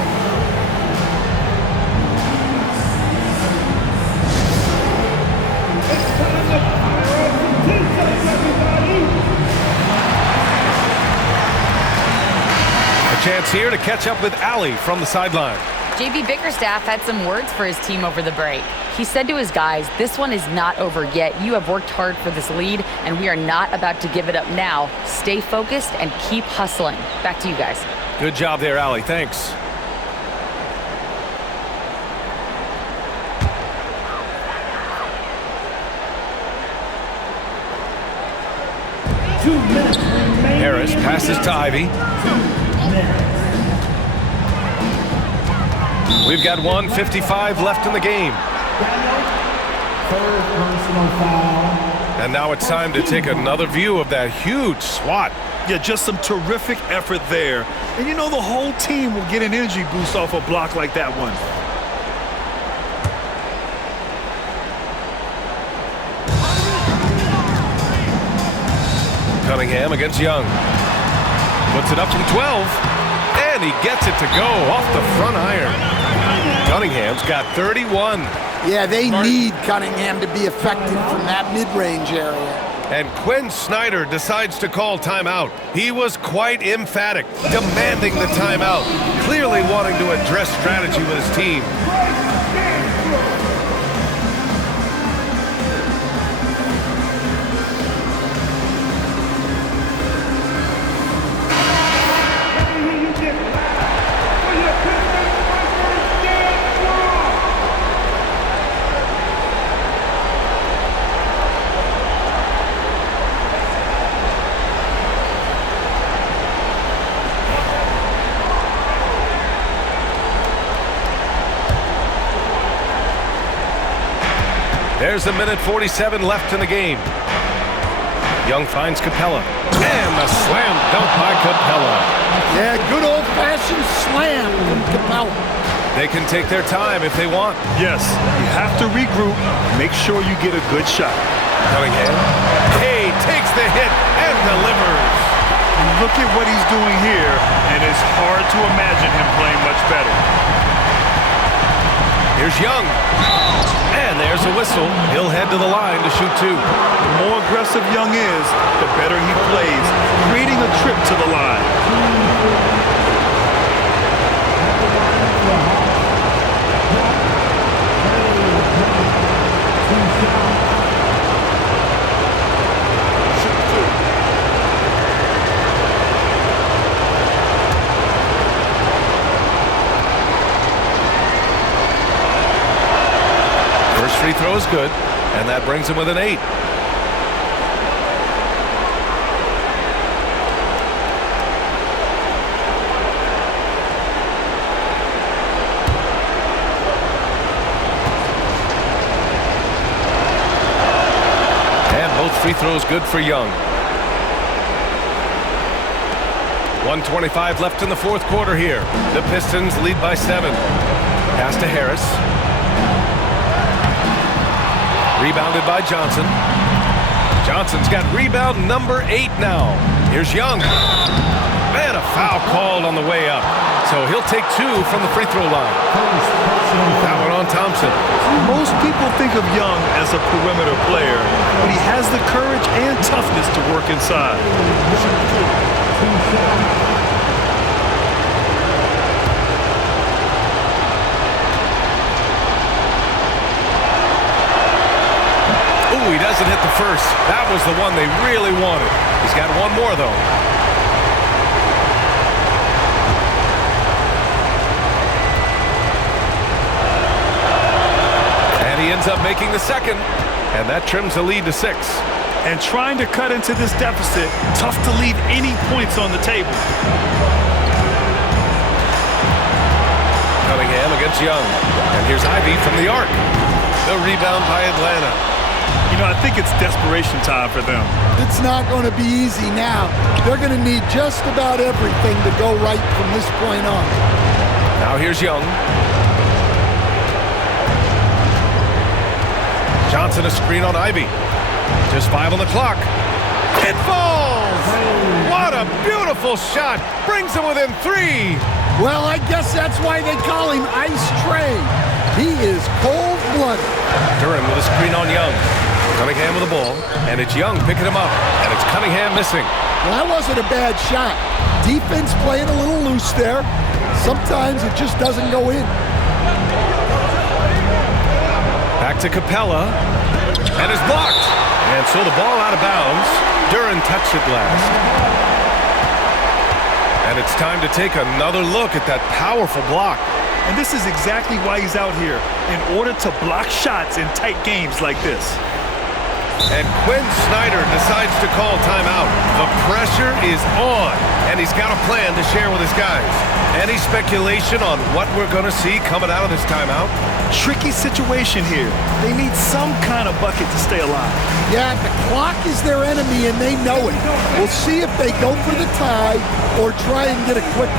A chance here to catch up with Allie from the sideline. J.B. Bickerstaff had some words for his team over the break. He said to his guys, "This one is not over yet. You have worked hard for this lead, and we are not about to give it up now. Stay focused and keep hustling." Back to you guys. Good job there, Allie. Thanks. Harris passes to Ivy. We've got 1:55 left in the game. Third personal foul. And now it's time to take another view of that huge swat. Yeah, just some terrific effort there. And you know the whole team will get an energy boost off a block like that one. Cunningham against Young. Puts it up from 12. And he gets it to go off the front iron. Cunningham's got 31. Yeah, they need Cunningham to be effective from that mid-range area. And Quinn Snyder decides to call timeout. He was quite emphatic, demanding the timeout, clearly wanting to address strategy with his team. There's a minute 47 left in the game. Young finds Capella. And the slam dunk by Capella. Yeah, good old-fashioned slam from Capella. They can take their time if they want. Yes, you have to regroup. Make sure you get a good shot. Cunningham. Hey, takes the hit and delivers. Look at what he's doing here, and it's hard to imagine him playing much better. Here's Young. And there's a whistle. He'll head to the line to shoot 2. The more aggressive Young is, the better he plays, creating a trip to the line. throw is good, and that brings him within 8. Free throws good for Young. 1:25 left in the fourth quarter here. The Pistons lead by 7. Pass to Harris. Rebounded by Johnson. Johnson's got rebound number 8 now. Here's Young. Man, a foul called on the way up. So he'll take 2 from the free throw line. That one on Thompson. Most people think of Young as a perimeter player, but he has the courage and toughness to work inside. Ooh, he doesn't hit the first. That was the one they really wanted. He's got one more, though. He ends up making the second, and that trims the lead to 6. And trying to cut into this deficit, tough to leave any points on the table. Cunningham against Young, and here's Ivy from the arc. The rebound by Atlanta. You know, I think it's desperation time for them. It's not going to be easy now. They're going to need just about everything to go right from this point on. Now here's Young. Johnson a screen on Ivy. Just 5 on the clock. It falls! What a beautiful shot! Brings him within 3. Well, I guess that's why they call him Ice Tray. He is cold-blooded. Duran with a screen on Young. Cunningham with the ball, and it's Young picking him up, and it's Cunningham missing. Well, that wasn't a bad shot. Defense playing a little loose there. Sometimes it just doesn't go in. Back to Capella, and is blocked. And so the ball out of bounds. Duran touched it last. And it's time to take another look at that powerful block. And this is exactly why he's out here, in order to block shots in tight games like this. And Quinn Snyder decides to call timeout. The pressure is on, and he's got a plan to share with his guys. Any speculation on what we're going to see coming out of this timeout? Tricky situation here. They need some kind of bucket to stay alive. Yeah, the clock is their enemy, and they know it. We'll see if they go for the tie or try and get a quick.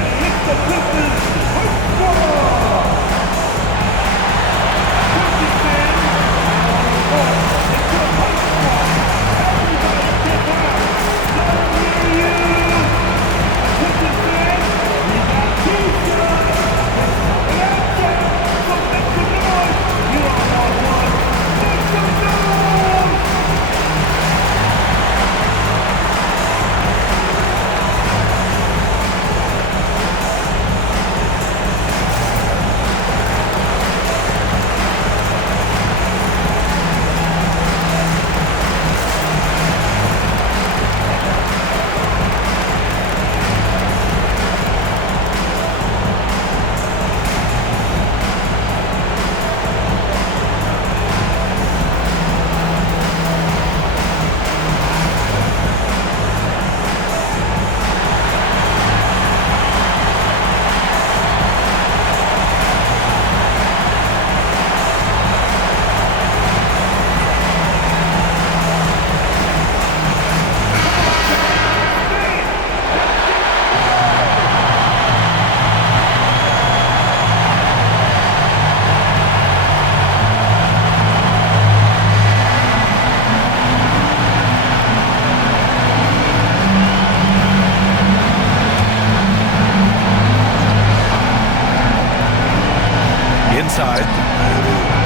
Inside,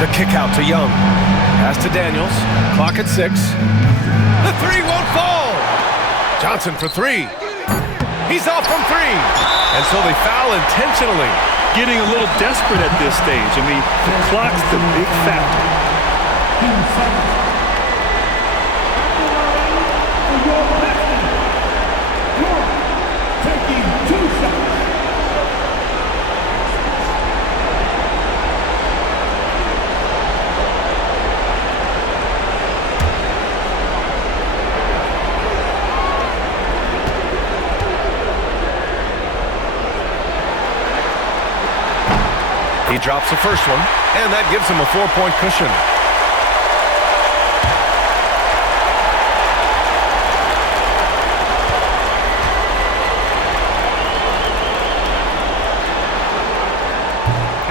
the kick out to Young. Pass to Daniels. Clock at 6. The 3 won't fall. Johnson for 3. He's off from 3. And so they foul intentionally. Getting a little desperate at this stage. I mean, the clock's the big factor. Taking 2 shots. He drops the first one, and that gives him a 4-point cushion.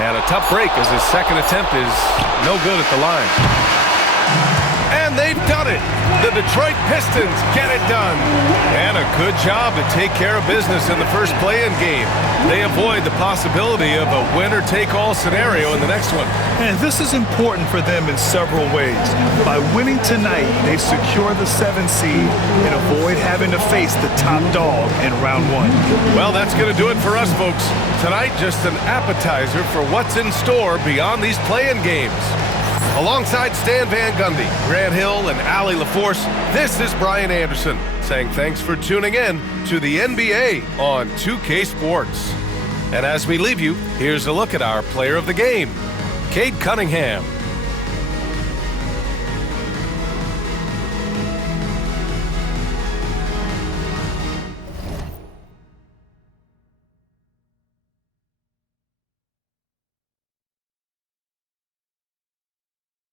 And a tough break as his second attempt is no good at the line. And they've done it. The Detroit Pistons get it done. And a good job to take care of business in the first play-in game. They avoid the possibility of a winner-take-all scenario in the next one. And this is important for them in several ways. By winning tonight, they secure the 7th seed and avoid having to face the top dog in round 1. Well, that's going to do it for us, folks. Tonight, just an appetizer for what's in store beyond these play-in games. Alongside Stan Van Gundy, Grant Hill, and Allie LaForce, this is Brian Anderson saying thanks for tuning in to the NBA on 2K Sports. And as we leave you, here's a look at our player of the game, Cade Cunningham.